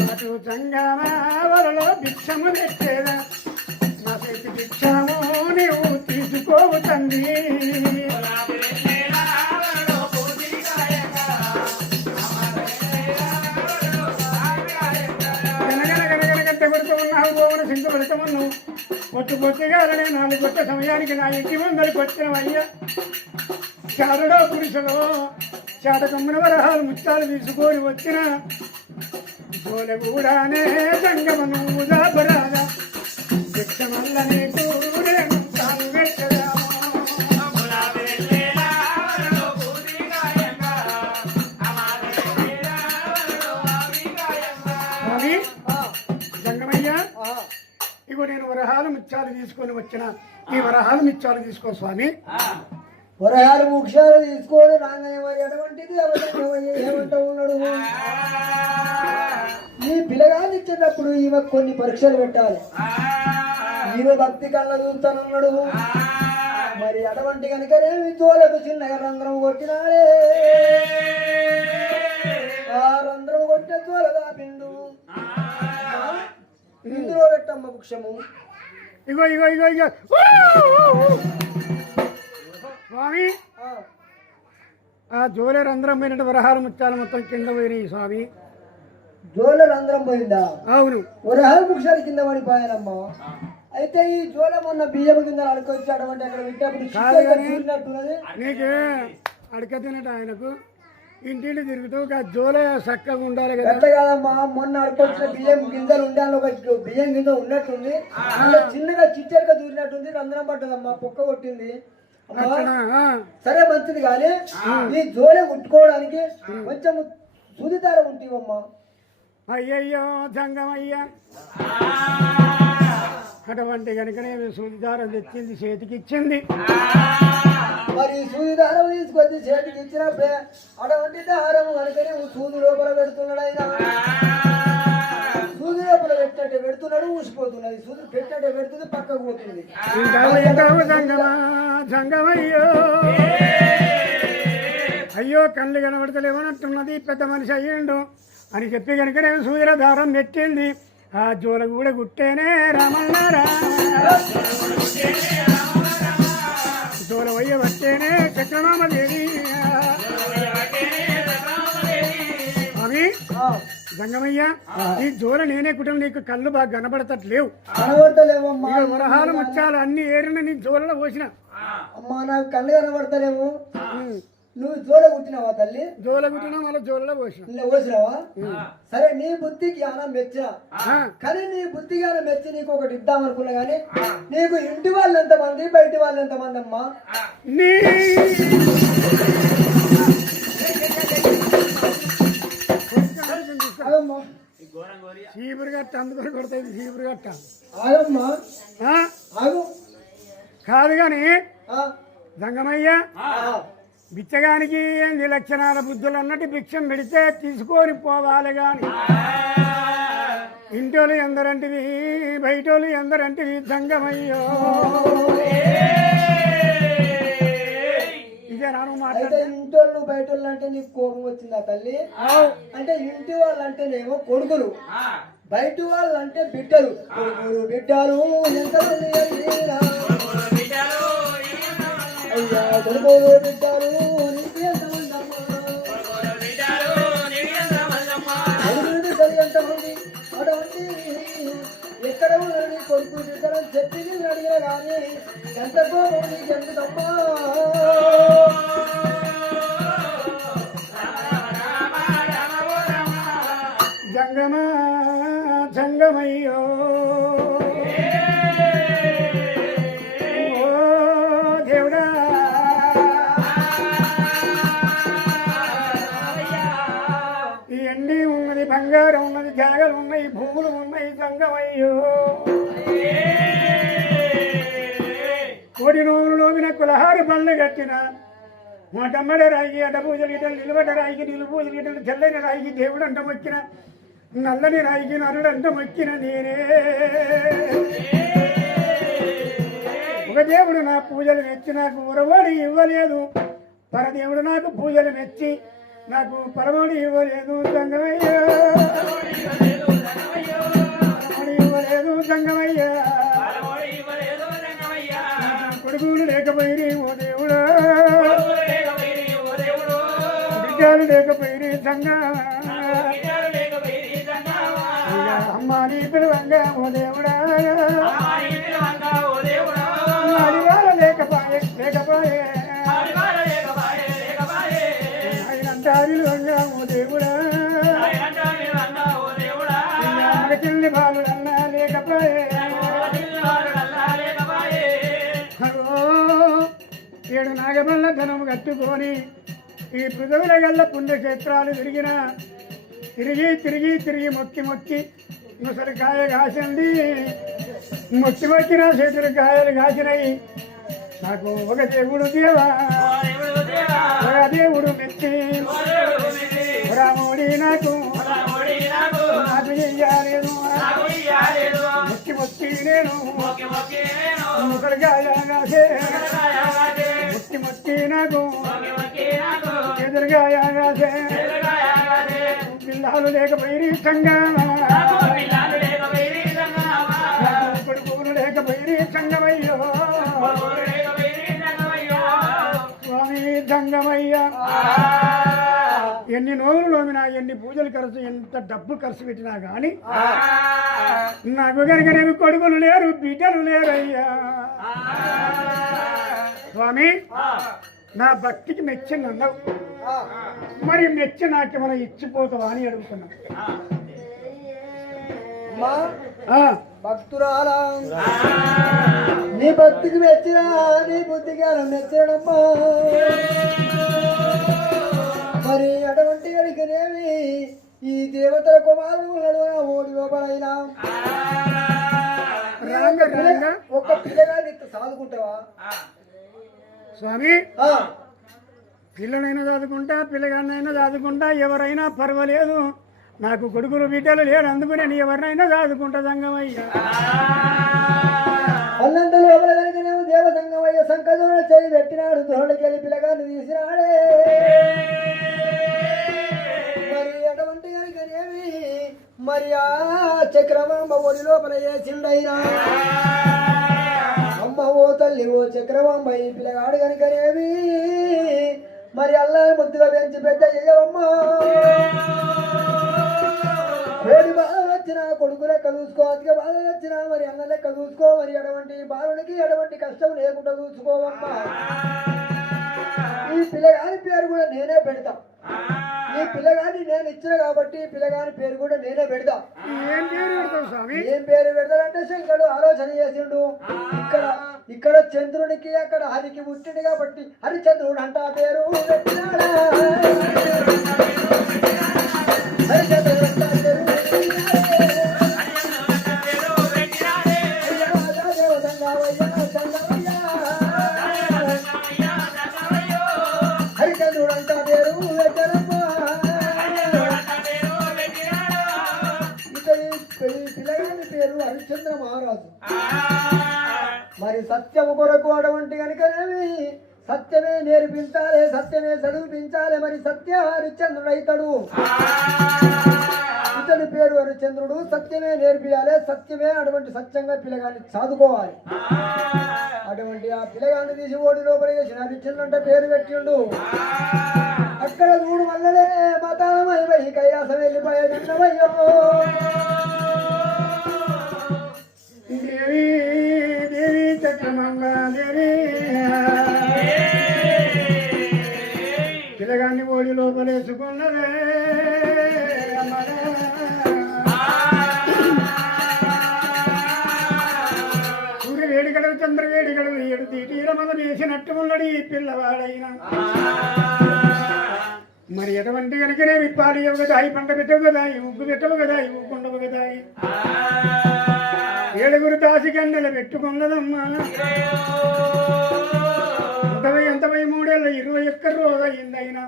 అటు సంగమావలలో భిక్షము పెట్టేదా నా చేతి భిక్షము నీవు తీసుకోవు తండ్రి పొద్దు పొద్దుగాలనే 4 గంటల సమయానికి నా ఇంటి ముందరికి వచ్చినవయ్యా. చారుడో పురుషులో చాటకమ్మున వరహాలు ముత్యాలు తీసుకొని వచ్చిన జోల కూడానే సంగమ నువ్వు దాపరాదా శిక్షమల్ల నీకు నేను తాను పెట్టదా. స్వామి సంగమయ్యా, ఇగో నేను వరహాలు ముత్యాలు తీసుకొని వచ్చిన. ఈ వరహాలు ముత్యాలు తీసుకో స్వామి. వరహాలు ముఖ్యాలు తీసుకొని రాగానే మరి ఎటువంటిది ఏమంటా ఉన్నాడు. ఈ పిల్లగాన్ని ఇచ్చేటప్పుడు ఈమె కొన్ని పరీక్షలు పెట్టాలి. ఈమె భక్తి కళ్ళ చూస్తానన్నాడు. మరి అటువంటి కనుకనేమి జోలకు చిన్నగా రంధ్రం కొట్టినాడే. ఆ రంధ్రం కొట్టిన జోలగా పిండు ఇందులో పెట్టమ్మ వృక్షము. ఇగో ఇగో ఇగో ఇగో స్వామి, ఆ జోలే రంధ్రం పోయినట్టు వరహాలు ముత్యాలు మొత్తం కింద పోయినాయి స్వామి. జోల రంధ్రం పోయిందా? అవును. వరహాలు వృక్షాలు కింద పడిపోయానమ్మా. అయితే ఈ జోల మొన్న బియ్యం కింద అడుకొచ్చాడు అంటే అక్కడ పెట్టినప్పుడు నీకు అడక తినట ఆయనకు ఇంటింటి తిరుగుతూ జోలే చక్కగా ఉండాలి కదా. అట్లా కాదమ్మా, మొన్న అడుకొచ్చిన బియ్యం గింజలు ఉండాలి. ఒక బియ్యం గింజ ఉన్నట్టుంది, అందులో చిన్నగా చిట్టెరక దూరినట్టుంది, రంధ్రం పడ్డదమ్మా, పొక్క కొట్టింది. సరే మంచిది కానీ ఈ జోలే ఉట్టుకోవడానికి కొంచెం సుదిదార ఉంటివమ్మా. అయ్యయ్యో జంగమయ్యా, అటువంటి కనుకనే సూదిదారం తెచ్చింది, చేతికి ఇచ్చింది. మరి సూదిదారం తీసుకొచ్చి చేతికి ఇచ్చినప్పుడే అటువంటి దారం కనుకనే సూది లోపల పెడుతున్నాడు. ఆయన సూది లోపల పెట్టినట్టే పెడుతున్నాడు, ఊసిపోతున్నది. సూది పెట్టినట్టే పెడుతుంది, పక్కకు పోతుంది. జంగమయ్యో, అయ్యో కళ్ళు కనబడతలేమన్నట్టున్నది, పెద్ద మనిషి అయ్యిండు అని చెప్పి కనుకనే సూదిల దారం పెట్టింది. ఆ జోల కూడా గుట్టేనే రామన్నారా, జోల వయ్య పట్టేనే చక్రమామదేవి. అవి జంగమయ్య, ఈ జోల నేనే కుటుంబం, నీకు కళ్ళు బాగా కనబడతట్లేవు. వరహాలు ముచ్చాలు అన్ని ఏరిన నీ జోలలో పోసిన. అమ్మా నాకు కళ్ళు కనబడతలేవు. నువ్వు జోల కుట్టినావా తల్లి? జోల కుట్టినా మళ్ళీ జోలలో పోసినావా? సరే నీ బుద్ధి జ్ఞానం మెచ్చా, కానీ నీ బుద్ధి జ్ఞానం మెచ్చి నీకు ఒకటి ఇద్దామనుకున్నా గానీ నీకు ఇంటి వాళ్ళు ఎంతమంది, బయటి వాళ్ళు ఎంతమంది అమ్మా? చీపురు గట్ట అందుకొని కొడతాయి, చీపురు గట్ట ఆగమ్మా ఆగు. కాదు గాని జంగమయ్య, బిచ్చగానికి 8 లక్షణాల బుద్ధులు అన్నట్టు భిక్షం పెడితే తీసుకొని పోవాలి గాని ఇంటోళ్ళు ఎందరంటివి, బయటోళ్ళు ఎందరంటివి. జంగమయ్యో, ఇదే నాను మాట్లాడితే ఇంటోళ్ళు బయటోళ్ళు అంటే నీకు కోపం వచ్చిందా తల్లి? అంటే ఇంటి వాళ్ళు అంటేనేమో కొడుకులు, బయట వాళ్ళు అంటే బిడ్డలు. కొడుకులు బిడ్డలు ఎంతమంది అయ్యా, కొడుకులు బిడ్డలు నీకు ఎంతమంది అమ్మా? కొడుకులు బిడ్డలు ఎంతమంది? అటువంటి ఎక్కడ ఉన్నది కొడుకు బిడ్డలు చెప్పి అడిగినా కానీ ఎంత కోపం నీకు ఎందుకమ్మా? జంగమా జంగమయ్యో, ఓ దేవుడా, ఈ ఎండి ఉన్నది, బంగారం ఉన్నది, జాగలు ఉన్నాయి, భూములు ఉన్నాయి. జంగమయ్యో, కోడి నోములు నోమిన కులహారు బండ్లు కట్టిన మొట్టమ్మడ రాయికి అడ్డ పూజలు గిట్టలు, నిలబడ్డ రాయికి నిలు పూజలు గిట్టలు, తెల్లని రాయికి దేవుడు అంట మొక్కిన, నల్లని రాయికి నరుడు అంట మొక్కిన నేనే. ఒక దేవుడు నా పూజలు మెచ్చి నాకు ఉరవాడి ఇవ్వలేదు, పరదేవుడు నాకు పూజలు మెచ్చి నాకు పరమాడు ఇవ్వలేదు. జంగమయ్యా, ఇవ్వలేదు జంగమయ్యా, కొడుకులు లేకపోయి ఓ దేవుడు, బిడ్డలు లేకపోయి జంగ, అమ్మాని పిలువంగా ఓ దేవుడా అడివార లేకపాయే లేకపాయే ఆయనంతా పిలువంగా ఓ దేవుడా చిల్లి బాలుడన్నా లేకపాయే ఏడు నాగమల్ల ధనము కట్టుకొని ఈ పృథువుల గల్ల పుణ్యక్షేత్రాలు తిరిగి మొక్కి ముసలికాయ కాసింది మొక్కి నా చేతులు కాయలు కాసినాయి నాకు ఒక దేవుడు దేవా ఒక దేవుడు మెచ్చి రాముడి నాకు చెయ్యాలేదు మొక్కి నేను ముసలికాయ కాసే మొక్కి నాకు ఎదురుగాయ కాసే పిల్లలు లేకపోయి సంగమా కొడుకులు లేకపోయి సంగమయ్యో స్వామి సంగమయ్య ఎన్ని నోవులు నోమినా ఎన్ని పూజలు ఖర్చు ఎంత డబ్బు ఖర్చు పెట్టినా గాని నాకు కనుకనేమి కొడుకులు లేరు బిడ్డలు లేరయ్యా స్వామి నా భక్తికి మెచ్చని అన్నావు మరి మెచ్చి నాకేమైనా ఇచ్చిపోతావా అని అడుగుతున్నా భక్తురాలా నీ భక్తికి మెచ్చినా నీ బుద్ధికి మెచ్చడమ్మా మరి అటువంటి అడిగినేమి ఈ దేవతల కుమారుడు ఓడి లోపలైనా ఒక్క పిల్లగాని సాదుకుంటావా స్వామి పిల్లనైనా చదువుకుంటా పిల్లగానైనా చదువుకుంటా ఎవరైనా పర్వాలేదు నాకు కొడుకులు బిడ్డలు లేరు అందుకు నేను ఎవరినైనా చదువుకుంటా సంగమయ్య అన్నంత లోపల కనుకనేమో దేవ సంగమయ్య సంకదోడ చేయి పెట్టినాడు దోళ్ళకెళ్ళి పిల్లగాన్ని తీసినాడే మరి అటువంటి కనుకనేమి మరి ఆ చక్రమాంబ ఒడి లోపల వేసిండైనా అమ్మ ఓ తల్లి ఓ చక్రమాంబ ఈ పిల్లగాడు కనుకనేమి మరి అల్లాని ముద్దుగా పెంచి పెద్ద చెయ్యవమ్మా కోడి బాధ వచ్చినా కొడుకు లెక్క చూసుకో అతిగా బాధ వచ్చినా మరి అన్న లెక్క చూసుకో మరి ఎటువంటి బాలునికి ఎటువంటి కష్టం లేకుండా చూసుకోవమ్మా ఈ పిల్లగాని పేరు కూడా నేనే పెడతా ఈ పిల్లగాని నేను ఇచ్చిన కాబట్టి పిల్లగాని పేరు కూడా నేనే పెడతా ఏం పేరు పెడతాడంటే శంకరుడు ఆలోచన చేసిండు ఇక్కడ చంద్రునికి అక్కడ హరికి పుట్టిండు కాబట్టి హరిచంద్రుడు అంట పేరు పెట్టినాడా హరిచంద్రుడు అంట పేరు హరిచంద్రుడు అంట పేరు పెట్టడమ్మా పిల్లగాని పేరు హరిశ్చంద్ర మహారాజు మరి సత్యము కొరకు అటువంటి కనుకనేమి సత్యమే నేర్పించాలి సత్యమే చదివించాలి మరి సత్య హరిశ్చంద్రుడు అవుతాడు ఇతని పేరు హరిశ్చంద్రుడు సత్యమే నేర్పియాలి సత్యమే అటువంటి సత్యంగా పిల్లగాన్ని చదువుకోవాలి అటువంటి ఆ పిల్లగాన్ని తీసి ఓడి లోపల చేసిన హరిశ్చంద్రుడు అంటే పేరు పెట్టిండు అక్కడ చూడు వల్లనే మతాలమై కైలాసం వెళ్ళిపోయేదన్నమయ్యో దేవి దేవి చక్రమంగా దేవి పిల్లగాన్ని ఓడి లోపలేసుకున్నదే సూర్య వేడిగడలు చంద్ర వేడిగడలు ఏడు తీరమల వేసినట్టు ఉన్నది ఈ పిల్లవాడైనా మరి ఎటువంటి కనుకనే విప్పాలి ఇవ్వగదాయి పంట పెట్టవు కదా ఉగ్గు పెట్టవు కదా ఉగ్గుండవు కదా ఏడుగురు దాసి గండెలు పెట్టుకున్నదమ్మా 23 21 రోజు అయిందైనా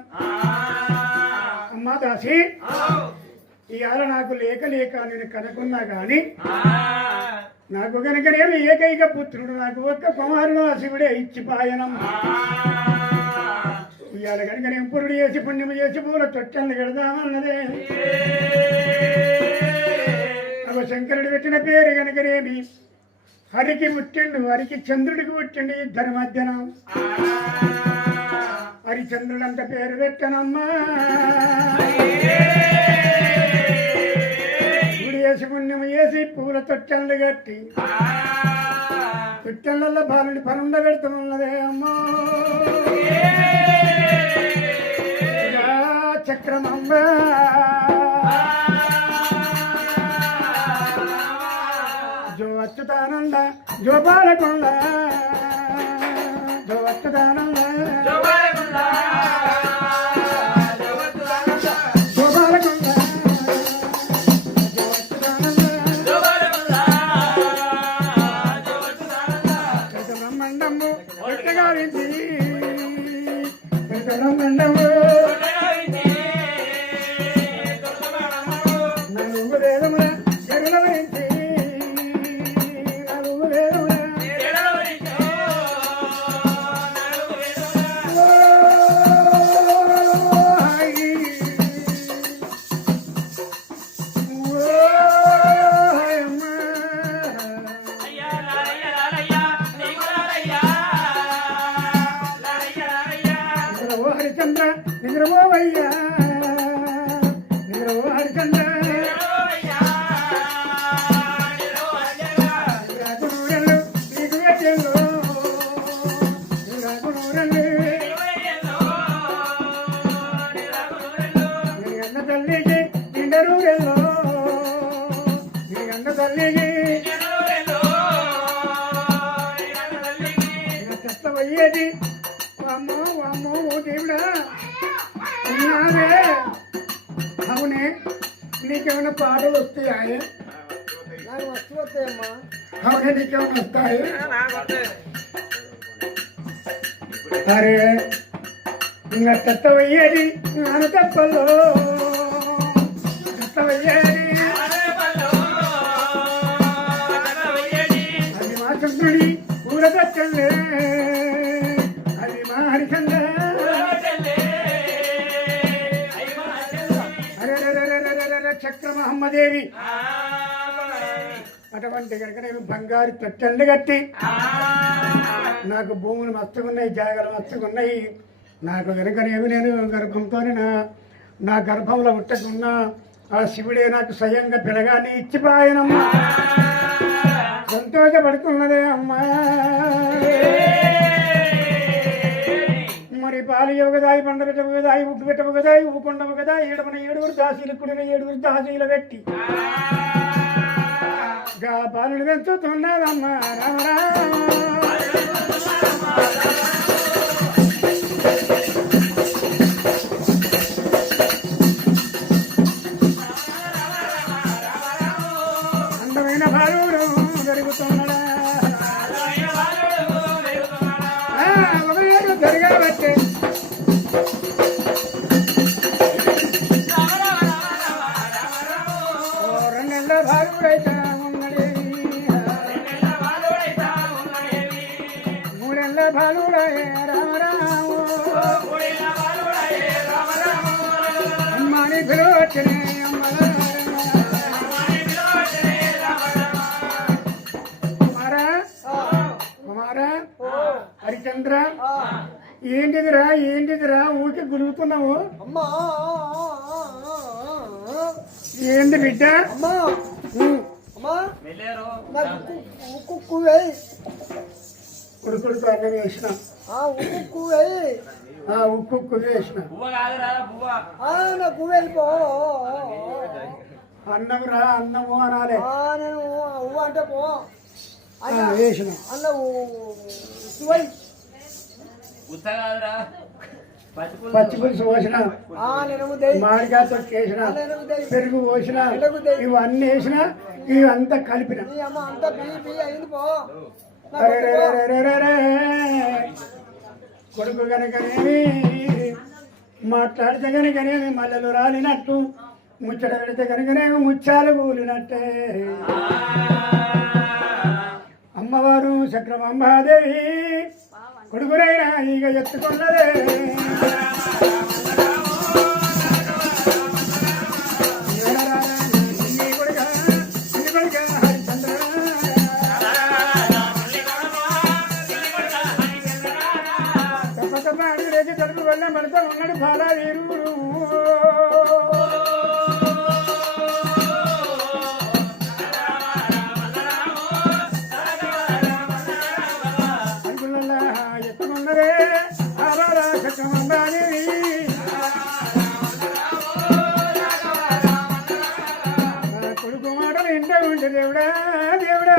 అమ్మా దాసి ఇవాళ నాకు లేక నేను కనుక్కున్నా గాని నాకు కనుకనేమి ఏకైక పుత్రుడు నాకు ఒక్క కుమారుడు ఆ శివుడే ఇచ్చిపాయనం ఇవాళ కనుక నేను పురుడు చేసి పుణ్యము చేసి పూల తొట్టెలు కడదామన్నదే శంకరుడు పెట్టిన పేరు కనుకనేమి హరికి పుట్టిండు హరికి చంద్రుడికి పుట్టిండు ఇద్దరి మధ్యన హరిచంద్రుడు అంత పేరు పెట్టనమ్మా ఇప్పుడు వేసి పుణ్యం వేసి పూల తొట్టెళ్ళు కట్టి తొట్టెళ్ళల్లో బాలుని పనుండ పెడుతున్నదే అమ్మో చక్రమంబ జో అచ్యుతానంద జో బాలకొండ జో అచ్యుతానంద జో బాలకొండ బ్రహ్మాండము గావించి బ్రహ్మాండము నలుగు వేదముల ఎరుల వేయించి నలుగు వేదముల హరిచంద్ర నిద్రపోవయ్యా నిద్రపో హరిచంద్ర గురూరల్లు నీకు వేచెల్లు గురూరల్లు నీ అన్న తల్లికి నిండరూరెల్లో నీ అన్న తల్లికి చెత్తవయ్యేది అమ్మో అమ్మో ఓ దేవుడా ఉన్నావే అవునే నీకేమైనా పాటలు వస్తాయా నాకు వస్తాయమ్మా అవునే నీకేమైనా వస్తాయి అరే ఇంకా చెత్తవయ్యేది నాన్న తప్పల్లో చెత్తవయ్యేది అది మా చంద్రుడి ఊర తెచ్చలే హరిచంద్ర చక్ర మహమ్మదేవి అటువంటి కనుక నేను బంగారు తొట్టెళ్ళు కట్టి నాకు భూములు మస్తుకున్నాయి జాగాలు మస్తుకున్నాయి నాకు కనుకనేమి నేను గర్భంతో నా గర్భంలో ఉట్టకున్నా ఆ శివుడే నాకు స్వయంగా పిలగాని ఇచ్చిపాయనమ్మా సంతోషపడుతున్నదే అమ్మా మరి పాలు ఇవ్వగదాయి పండ పెట్టబోగదాయి ఉప్పు పెట్టబోగదాయి ఉప్పు కొండవు కదా ఏడమన 7 దాసీలు కుడిన 7 దాసీలు పెట్టి గా పాలుని పెంచుతున్నదమ్మా రామరా అందమైన బాలుడు జరుగుతున్నాడా జరగబట్టే రెండేళ్ళ బాలుడైతే ఉన్నది 3 ఏళ్ళ బాలుడయ్యే రామరాము అమ్మని పిలువచ్చనే కుమారా హరిచంద్ర ఏంటిదిరా ఊరికి గురుగుతున్నావు అమ్మా ఏంది బిడ్డ అమ్మా అమ్మా ఉక్కు కొడుకు అన్నం వేసిన ఉక్కు ఉక్కు వేసిన నాకు వెళ్ళిపో అన్నం రా అన్నము అనాలే నేను ఉవ్వ అంటే పో వేసిన అన్న పచ్చి పులుసు పోసిన మామిడికాయ తొక్కి వేసిన పెరుగు పోసిన ఇవన్నీ వేసిన ఇవంతా కలిపిన కొడుకు కనుకనేమి మాట్లాడితే కనుకనేమి మల్లెలు రాలినట్టు ముచ్చట పెడితే కనుకనేమి ముత్యాలు కూలినట్టే అమ్మవారు చక్రమంబాదేవి కొడుకునైనా ఈగ ఎత్తుకున్నదే తలుపు వెళ్ళ పడితే ఉన్నాడు బాలవీరుడు ఉన్నదే ఆరారా చక్రమందాదేవి నా కొడుకు మాటలు ఇంటే ఉంటే దేవుడా దేవుడా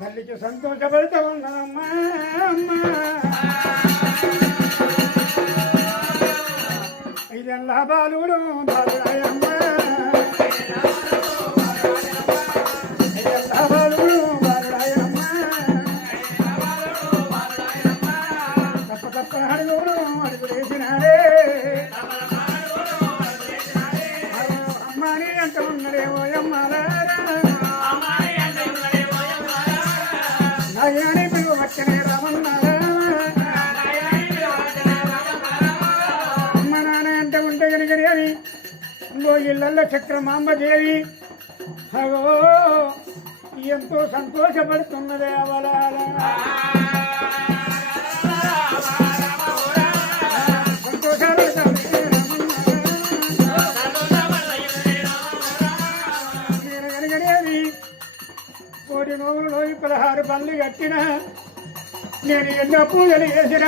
తల్లికి సంతోషపడుతూ ఉన్నదమ్మా అమ్మా ఇదెల్లా బాలుడు బాలుడాయమ్మ ఇదెల్లా బాలుడు బాలుడాయమ్మ తప్ప తప్ప అడుగుడు అడుగులేసినాడే అమ్మాని అంట ఉన్నడే ఓయమ్మారా నాయని పిలువ వచ్చనే రమన్నారా అమ్మ నాన్న అంటే ఉంటే కనుక అవి ఇంకో ఇళ్ళల్లో చక్రమాంబదేవి అవో ఎంతో సంతోషపడుతున్నదే అవలాల సంతోషాలు కనుకనేవి కోటి నోవులలో 16 పనులు కట్టిన నేను ఎన్నో పూజలు చేసిన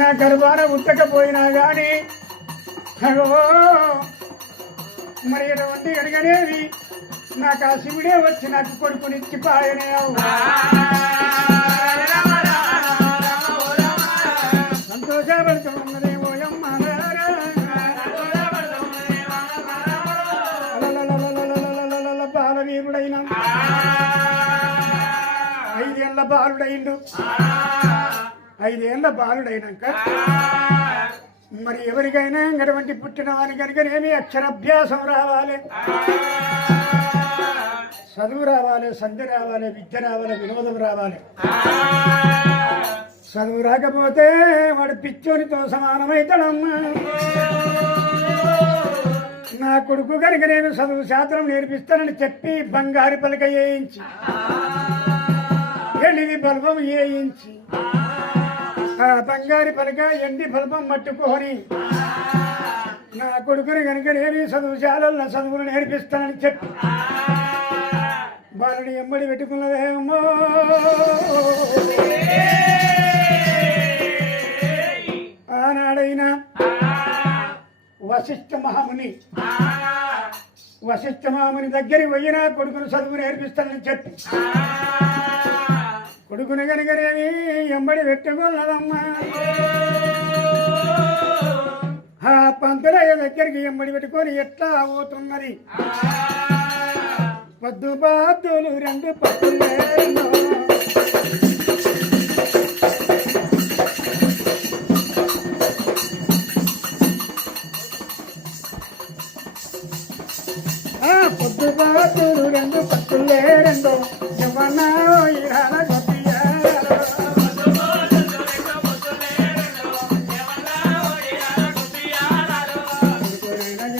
నా గర్భాన ఉట్టకపోయినా కానీ అగో మరి ఎటువంటి అడిగనేవి నాకు ఆ శివుడే వచ్చి నాకు కొడుకునిచ్చి పాయనే సంతోషపడుతున్నదేమో అమ్మ బాలవీరుడైన 5 ఏళ్ళ బాలుడైండు 5 ఏళ్ళ బాలుడైనాక మరి ఎవరికైనా అటువంటి పుట్టిన వారి కనుకనేమి అక్షరాభ్యాసం రావాలి చదువు రావాలి సంధ్య రావాలి విద్య రావాలి వినోదం రావాలి చదువు రాకపోతే వాడు పిచ్చోనితో సమానమైతాడమ్మా నా కొడుకు కనుక నేను చదువు శాస్త్రం నేర్పిస్తానని చెప్పి బంగారు పలక వేయించి ఎండిది బల్బం వేయించి ఆ బంగారు పలక ఎండి బల్బం మట్టుకొని నా కొడుకుని కనుక నేను చదువుశాలల్లో చదువులు నేర్పిస్తానని చెప్పి వాళ్ళని ఎమ్మడి పెట్టుకున్నదేమో ఆనాడైనా వశిష్ఠ మహాముని దగ్గరికి పోయినా కొడుకును చదువు నేర్పిస్తానని చెప్పి కొడుకుని కనుకనేమి ఎంబడి పెట్టుకున్నదమ్మా ఆ పంతులయ్య దగ్గరికి ఎంబడి పెట్టుకొని ఎట్లా పోతున్నది పొద్దు బాతులు 2 పట్టులేనో పొద్దు బాతులు 2 పట్టులేరెందో యవ్వనా ఇరాల గొప్పియాలో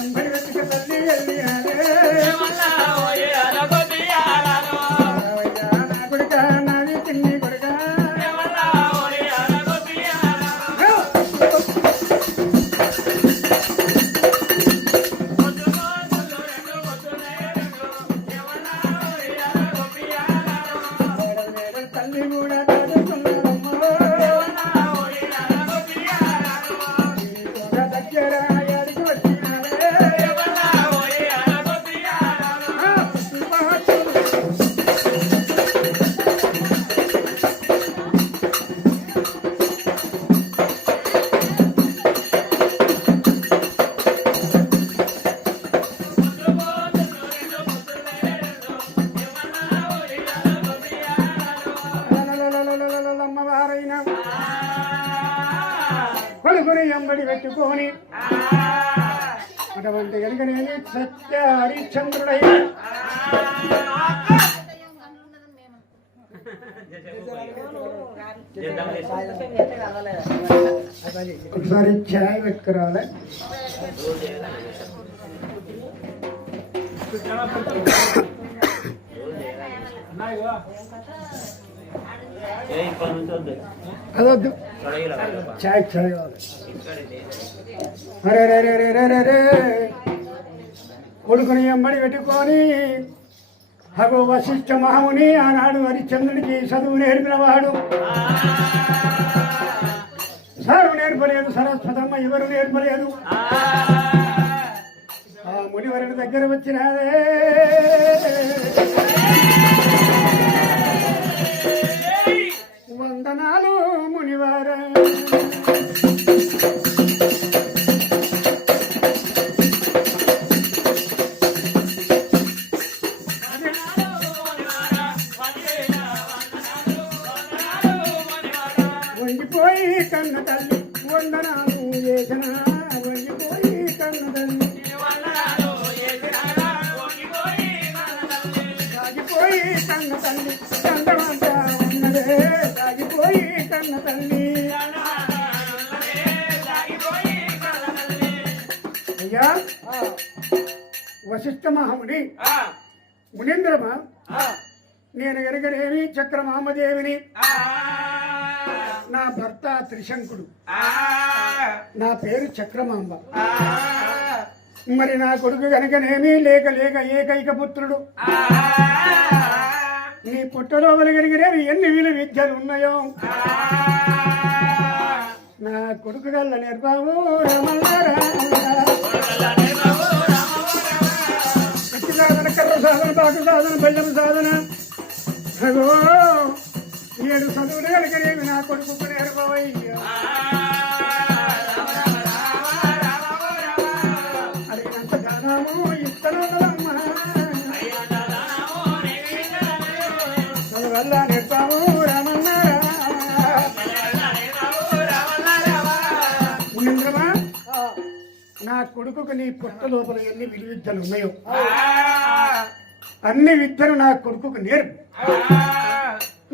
ఎంబడి వెతుక తల్లి వెళ్ళియాలే కొడుక నాది చిన్ని కొడుక తల్లి కూడా చదువుకున్నారమ్మా దగ్గర అడిగి వచ్చినాలే అమ్మవారైనా కొడుకుని ఎంబడి పెట్టుకొని అటువంటి కనుక నేను సత్య హరిశ్చంద్రుడైన ఒకసారి ఛాయ్ పెట్టుకురావాలి అదొద్దు ఛాయ్ కావాలి అరే రే రే రే రే రే కొడుకుని ఎంబడి పెట్టుకొని అగో వశిష్ఠ మహాముని ఆనాడు హరిశ్చంద్రుడికి చదువు నేర్పినవాడు. సారు నేర్పలేదు, సరస్వతమ్మ ఎవరు నేర్పలేదు. ఆ మునివరుడి దగ్గర వచ్చినాదే వందనాలు మునివార. వంగిపోయి కన్న తల్లి వందనాలు చేసిన, వంగిపోయి కన్న తల్లి సాగిపోయి కన్న తల్లి చందమంతా ఉన్నదే, సాగిపోయి కన్న తల్లి. అయ్యా వశిష్ఠ మహాముని మునీంద్రమా, నేను ఎరగనేమి చక్రమామదేవిని. నా భర్త త్రిశంకుడు, నా పేరు చక్రమాంబ. మరి నా కొడుకు గనకనేమి లేక లేక ఏకైక పుత్రుడు. నీ పుట్టలో వెలగలిగినవి ఎన్ని విద్యలు ఉన్నాయో. నా కొడుకు గల్ల నేర్పావు రమణారా. సాధన, కర్ర సాధన, బాకు సాధన, బెల్లం సాధన, అగో 7 చదువులు కలిగనేవి నా కొడుకు నేర్పవయ్యా. అడిగినంత దానము ఇస్తను చదువల్ల నేర్పావు రామన్నారా. మునీంద్రమా, నా కొడుకుకు నీ పుట్ట లోపల ఎన్ని విలువిద్యలు ఉన్నాయో అన్ని విద్యలు నా కొడుకుకు నేర్పు.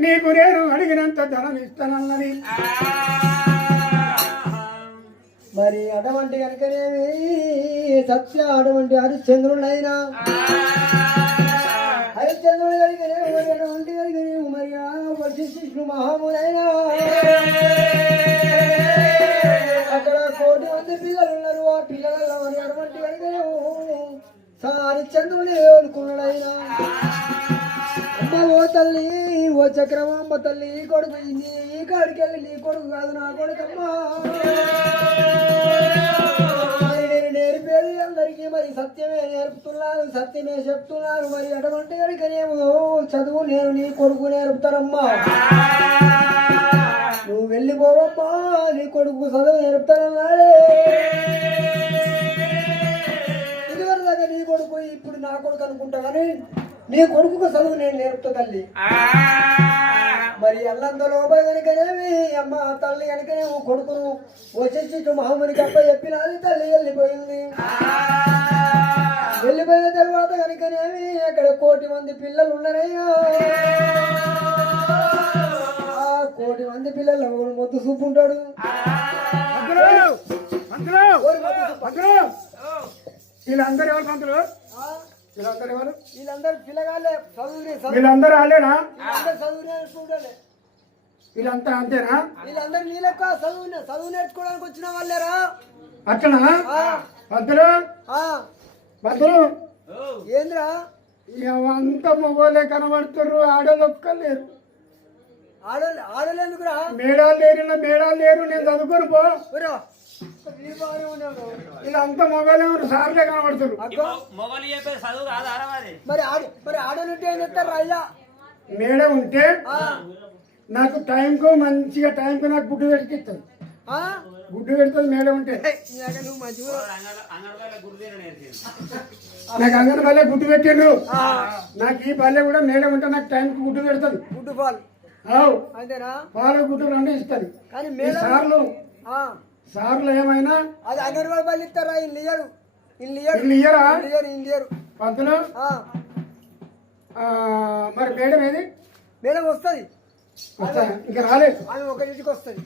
నీకు నేను అడిగినంత ధనం ఇస్తానన్నది. మరి అటువంటి కనుకనేమి సత్య అటువంటి హరిశ్చంద్రుడైనా హరిశ్చంద్రుడు కలిగినేమి మరి అటువంటి కలిగినేమి మరి వశిష్ఠు మహామునైనా అక్కడ 1,000,000 మంది పిల్లలు ఉన్నారు. ఆ పిల్లలలో మరి అటువంటి కలిగినేమి హరిశ్చంద్రుడే అనుకున్నాడైనా. అమ్మ ఓ తల్లి, ఓ చక్రమాంబ తల్లి, ఈ కొడుకు ఈ కాడికి వెళ్ళి నీ కొడుకు కాదు నా కొడుకమ్మా. మరి నేను నేర్పేది అందరికీ మరి సత్యమే నేర్పుతున్నాను, సత్యమే చెప్తున్నాను. మరి అటువంటి కనుకనేమో చదువు నేను నీ కొడుకు నేర్పుతానమ్మా. నువ్వు వెళ్ళిపోవమ్మా, నీ కొడుకు చదువు నేర్పుతానన్నాడే. ఇదివరదాకా నీ కొడుకు ఇప్పుడు నా కొడుకు అనుకుంటా కానీ నీ కొడుకు చదువు నేను నేర్పుతా తల్లి. మరి అల్లంత లోపల కనుకనేమి అమ్మ తల్లి కనుకనేమో కొడుకును వచ్చేసి మహామునికి అప్ప చెప్పినది. తల్లి వెళ్ళిపోయింది. వెళ్ళిపోయిన తర్వాత కనుకనేమి అక్కడ 1,000,000 మంది పిల్లలు ఉన్నారయ్యా. ఆ 1,000,000 మంది పిల్లలు మొద్దు చూపుంటాడు. వీళ్ళందరూ ఎవరు పంతులు? వీళ్ళందరూ ఎవరు? వీళ్ళందరూ పిల్లగాళ్ళే, చదువు వీళ్ళందరూ ఆలేనా? చదువు నేర్చుకుంటారు. వీళ్ళంతా అంతేనా? వీళ్ళందరూ నీ లెక్క చదువు నేర్చుకోవడానికి వచ్చిన వాళ్ళేరా. అట్లనా? పంతులు పంతులు ఏంద్రా అంతా మొగోలే కనబడుతుర్రు, ఆడోళ్ళు ఒక్కలేరు. ఆడోళ్ళు ఎందుకురా? మేడాలు లేరు. నేను చదువుకొని పో. వీళ్ళంతా మొగలే సార్లే కనబడుతున్నారు. మరి ఆడోళ్ళు ఉంటే ఏం చెప్తారు అయ్యా? మేడ ఉంటే నాకు టైంకు మంచిగా టైంకు నాకు గుడ్డు పెట్టుకిస్తుంది. గుడ్డు పెడుతుంది మేడ ఉంటే. నాకు అంగన్వాడీ గుడ్డు పెట్టిండ్రు. నాకు ఈ పల్లె కూడా మేడ ఉంటే నాకు టైంకు గుడ్డు పెడుతుంది. గుడ్డు పాలు అంతేనా? పాలు గుడ్డు 2 ఇస్తుంది. కానీ సార్లు ఏమైనా అది అంగన్వాడీ పళ్ళు ఇస్తారా? ఇయ్యరా పంతులు? మరి మేడం ఏది? మేడం వస్తుంది, ఇంకా రాలేదు. అది 1ంటికి వస్తుంది.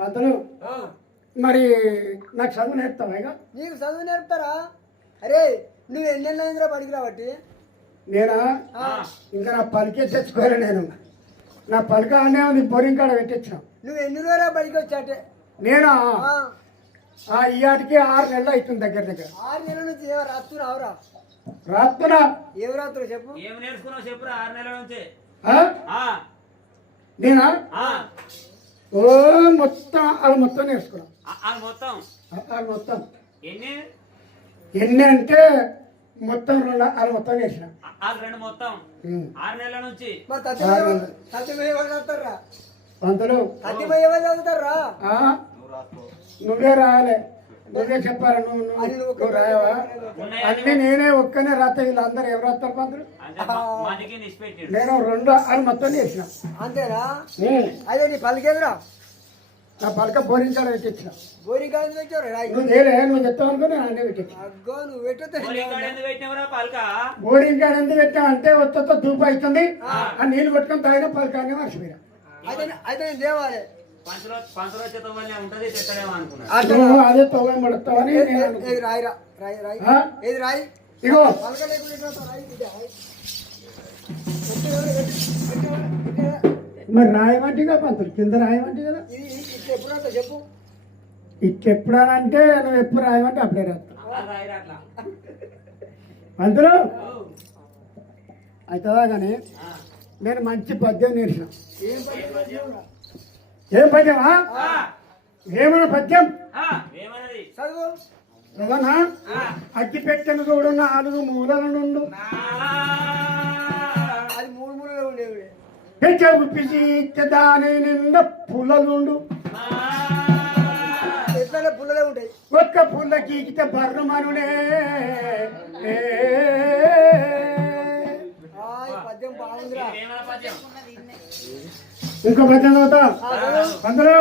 పంతులు మరి నాకు చదువు నేర్పుతావా? ఇక నీకు చదువు నేర్పుతారా? అరే నువ్వు ఎన్నెళ్ళైందిరా పడికి రాబట్టి? నేనా ఇంకా నా పలికే తెచ్చుకోలే. నేను నా పలక అనే ఉంది, బోరింగ్ కాడ పెట్టించాం. నువ్వు ఎన్ని రోజులు బడికి వచ్చాటే? నేనా ఇయాటికి 6 నెలలు అవుతుంది. దగ్గర 6 నెలల నుంచి రాస్తున్నావురా? రాత్తున్నా ఏం రాత్రులు చెప్పు. ఏం నేర్చుకున్నావు చెప్పురా 6 నెలల నుంచి. నేనా ఓ మొత్తం అది మొత్తం నేర్చుకున్నా. అది మొత్తం అది మొత్తం ఎన్ని ఎన్ని అంటే మొత్తం అది మొత్తం నేర్చిన. అది 2 మొత్తం 6 నెలల నుంచి. పంతులు నువ్వే రాయాలి, నువ్వే చెప్పారా, నువ్వు రాయవా? అన్ని నేనే ఒక్కనే రాత్త. వీళ్ళందరూ ఎవరు రాస్తారు పంతులు? నేను 2 అది మొత్తం చేసిన. అంతేనా? అదే నీ పలికేదిరా? నా పలక బోరించాడు పెట్టించిన. బోరింగ్ నువ్వు నేనే నువ్వు చెప్తావు అనుకుని అన్నీ పెట్టించిన. నువ్వు పెట్టు. బోరింగ్ కాడ ఎందుకు పెట్టావు అంటే ఒత్త దూపు అవుతుంది, ఆ నీళ్ళు కొట్టుకొని తాగిన పలకాన్ని మర్చిపోయినా. అయితే నేను దేవాలి అదే తొవ్వం పడుతావని రాయిరా రాయి రాయి ఏది రాయి. ఇగో మరి రాయమంటే పంతులు కింద రాయమంటే కదా. ఎప్పుడు చెప్పు. ఇట్లెప్పుడంటే నువ్వు ఎప్పుడు రాయమంటే అప్పుడే రాస్తా పంతులు. అవుతుందా కానీ నేను మంచి పద్యం నేర్చిన. ఏం పద్యమా? ఏమన్నా పద్యం చదవనా? అగ్గి పెట్టెను చూడు 4 మూలల నుండు అది 3 మూలలో ఉండేవి. పెచ్చవు పిసి దాని నిండా పుల్లలుండు. ఎట్లా పుల్లలే ఉంటాయి. ఒక్క పుల్ల గీకితే బర్రమనునే. పద్యం బాగుందిరా. ఇంకో పద్యం అవుతా పందులు.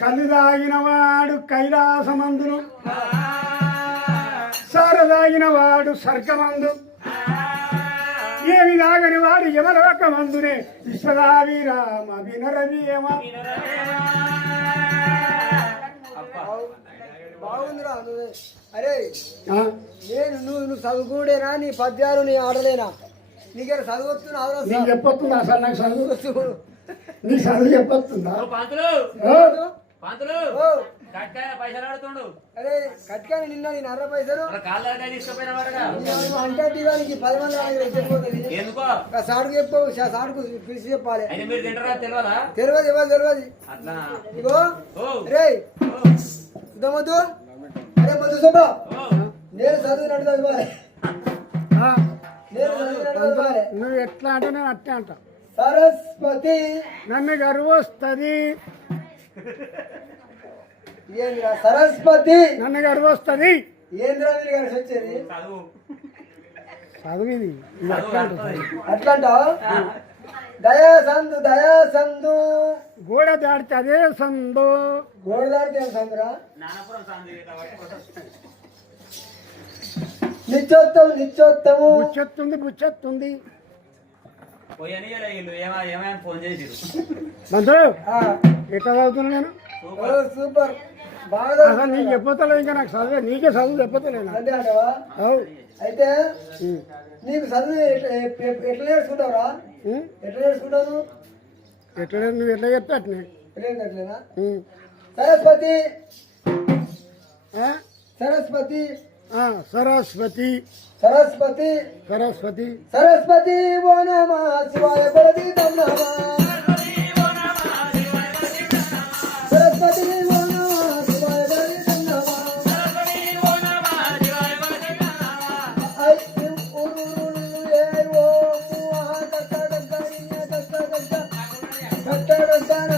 కళ్ళు తాగిన వాడు కైలాసమందును, సార తాగిన వాడు స్వర్గమందు, ఏమి తాగని వాడు యమలోక మందునే. విశ్వదావిరామ వినరవీయమ. బాగుందిరా. అరే నువ్వు చదువుకునేనా? నీ పద్యాలు నీ ఆడలేనా? నీకేనా చదువుతున్నా? నీకు చెప్పొస్తుందా అసలు? నాకు చదువు నీ చదువు చెప్పొస్తుందా? పైసలు ఆడుతుండు. అరే కట్కాని నిన్న నేను 60 పైసలు అంటే అంటే 10 మంది ఎందుకో సాడుకు చెప్పు. సాడుకు పిలిచి చెప్పాలి. మీరు తింటారా? తెలియదా? తెలియదు. ఇగో రే ఇదమ్మద్దు. అరే మధు సభ నేను చదువునట్టు చదవాలి. నువ్వు ఎట్లా అంటే నేను అట్టే అంటా. సరస్వతి నన్ను గర్వస్తుంది. ఏంద్రా సరస్వతి? నన్ను గర్వస్తుంది. ఏంద్రా మీరు కలిసి వచ్చేది? చదువు ఇది అట్లంటా. దయాసందు గోడ దాడితే అదే సందు. గోడ దాడితే సందురా? నిత్యోత్తము బుచ్చెత్తుంది. ఫోన్ చేసి మంత్రులు ఎట్లా చదువుతున్నా నేను? సూపర్ అసలు నీకు చెప్పతలే. ఇంకా నాకు చదివే నీకే చదువు చెప్పతలేను. అంతే అంటవా? అయితే నీకు చదువు ఎట్లా నేర్చుకుంటావురా? ఎట్లా నేర్చుకుంటావు? ఎట్లా నువ్వు ఎట్లా చెప్తా అట్నే. అట్లేనా? సరస్వతి సరస్వతి సరస్వతి సరస్వతి సరస్వతి సరస్వతి ఓ నమః శివాయ బలది నమః. సరస్వతి ఓ నమః శివాయ బలది నమః. ఐ ఉరు ఏ ఓ ముహ దత్తదత్తనియ దత్తదత్తన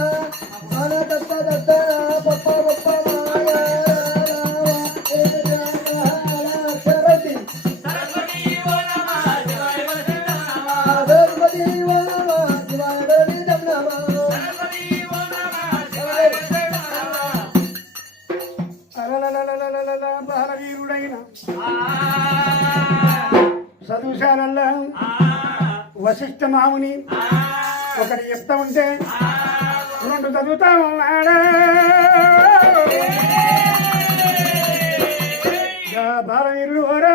అన దత్తదత్తన పప్ప పప్ప మాయ బాలవీరుడైన చదువుశాలల్లో వశిష్ఠ మాముని ఒకటి చెప్తా ఉంటే 2 చదువుతా ఉన్నాడా. బాలవీరుడు ఓరా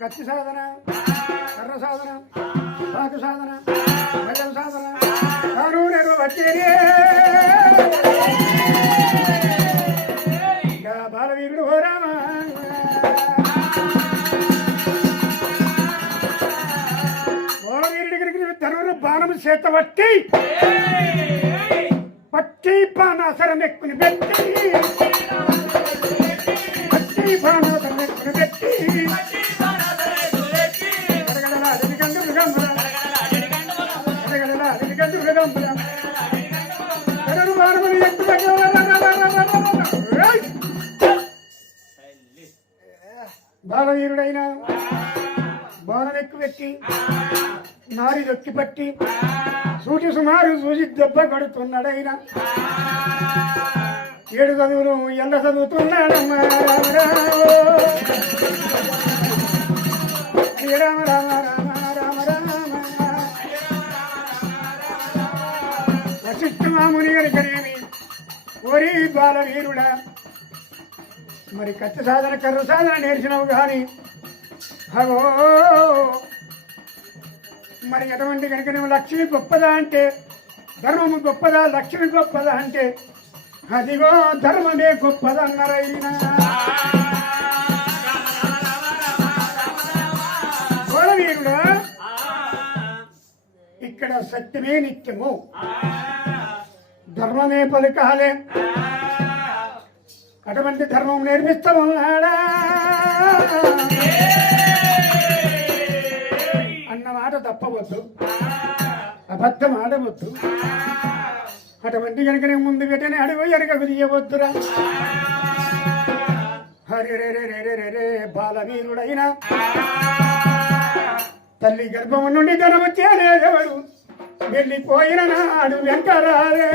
కత్తి సాధన, కర్ర సాధన, పాకు సాధన, గజం సాధన, వచ్చేనే బాలవీరుడు ఓ రామ బాలవీరుడి దగ్గరికి ధనుడు బాణం చేత పట్టి పట్టి బాణాసరం ఎక్కుని పెట్టి పట్టి బాణాసరం ఎక్కుని పెట్టి బాలవీరుడైన బాణం ఎక్కువ పెట్టి నారి దొక్కి పట్టి సూటి సుమారు చూసి దెబ్బ కొడుతున్నాడైనా 7 చదువులు ఎల్ల చదువుతున్నాడమ్మా రామ రామ రామ రామ రామ వశిష్ఠ మాముని గరికనేమి ఓరి బాలవీరుడా మరి కత్తి సాధన కర్ర సాధన నేర్చినవు కానీ హలో మరి ఎటువంటి కనుక నువ్వు లక్ష్మి గొప్పదా అంటే ధర్మము గొప్పదా లక్ష్మి గొప్పదా అంటే అదిగో ధర్మమే గొప్పదన్నారైనా బాలవీరుడా ఇక్కడ సత్యమే నిత్యము ధర్మమే పలుకాలే అటువంటి ధర్మం నేర్పిస్తామన్నాడా అన్న మాట తప్పవద్దు అబద్ధం ఆడవద్దు అటువంటి కనుక ముందు పెట్టని అడుగు ఎనకకు తీయవద్దురా హరే రే రే రే రే రే రే బాలవీరుడైనా తల్లి గర్భము నుండి ధనము చేరేదెవడు వెళ్ళిపోయిన నాడు వెంకరాలే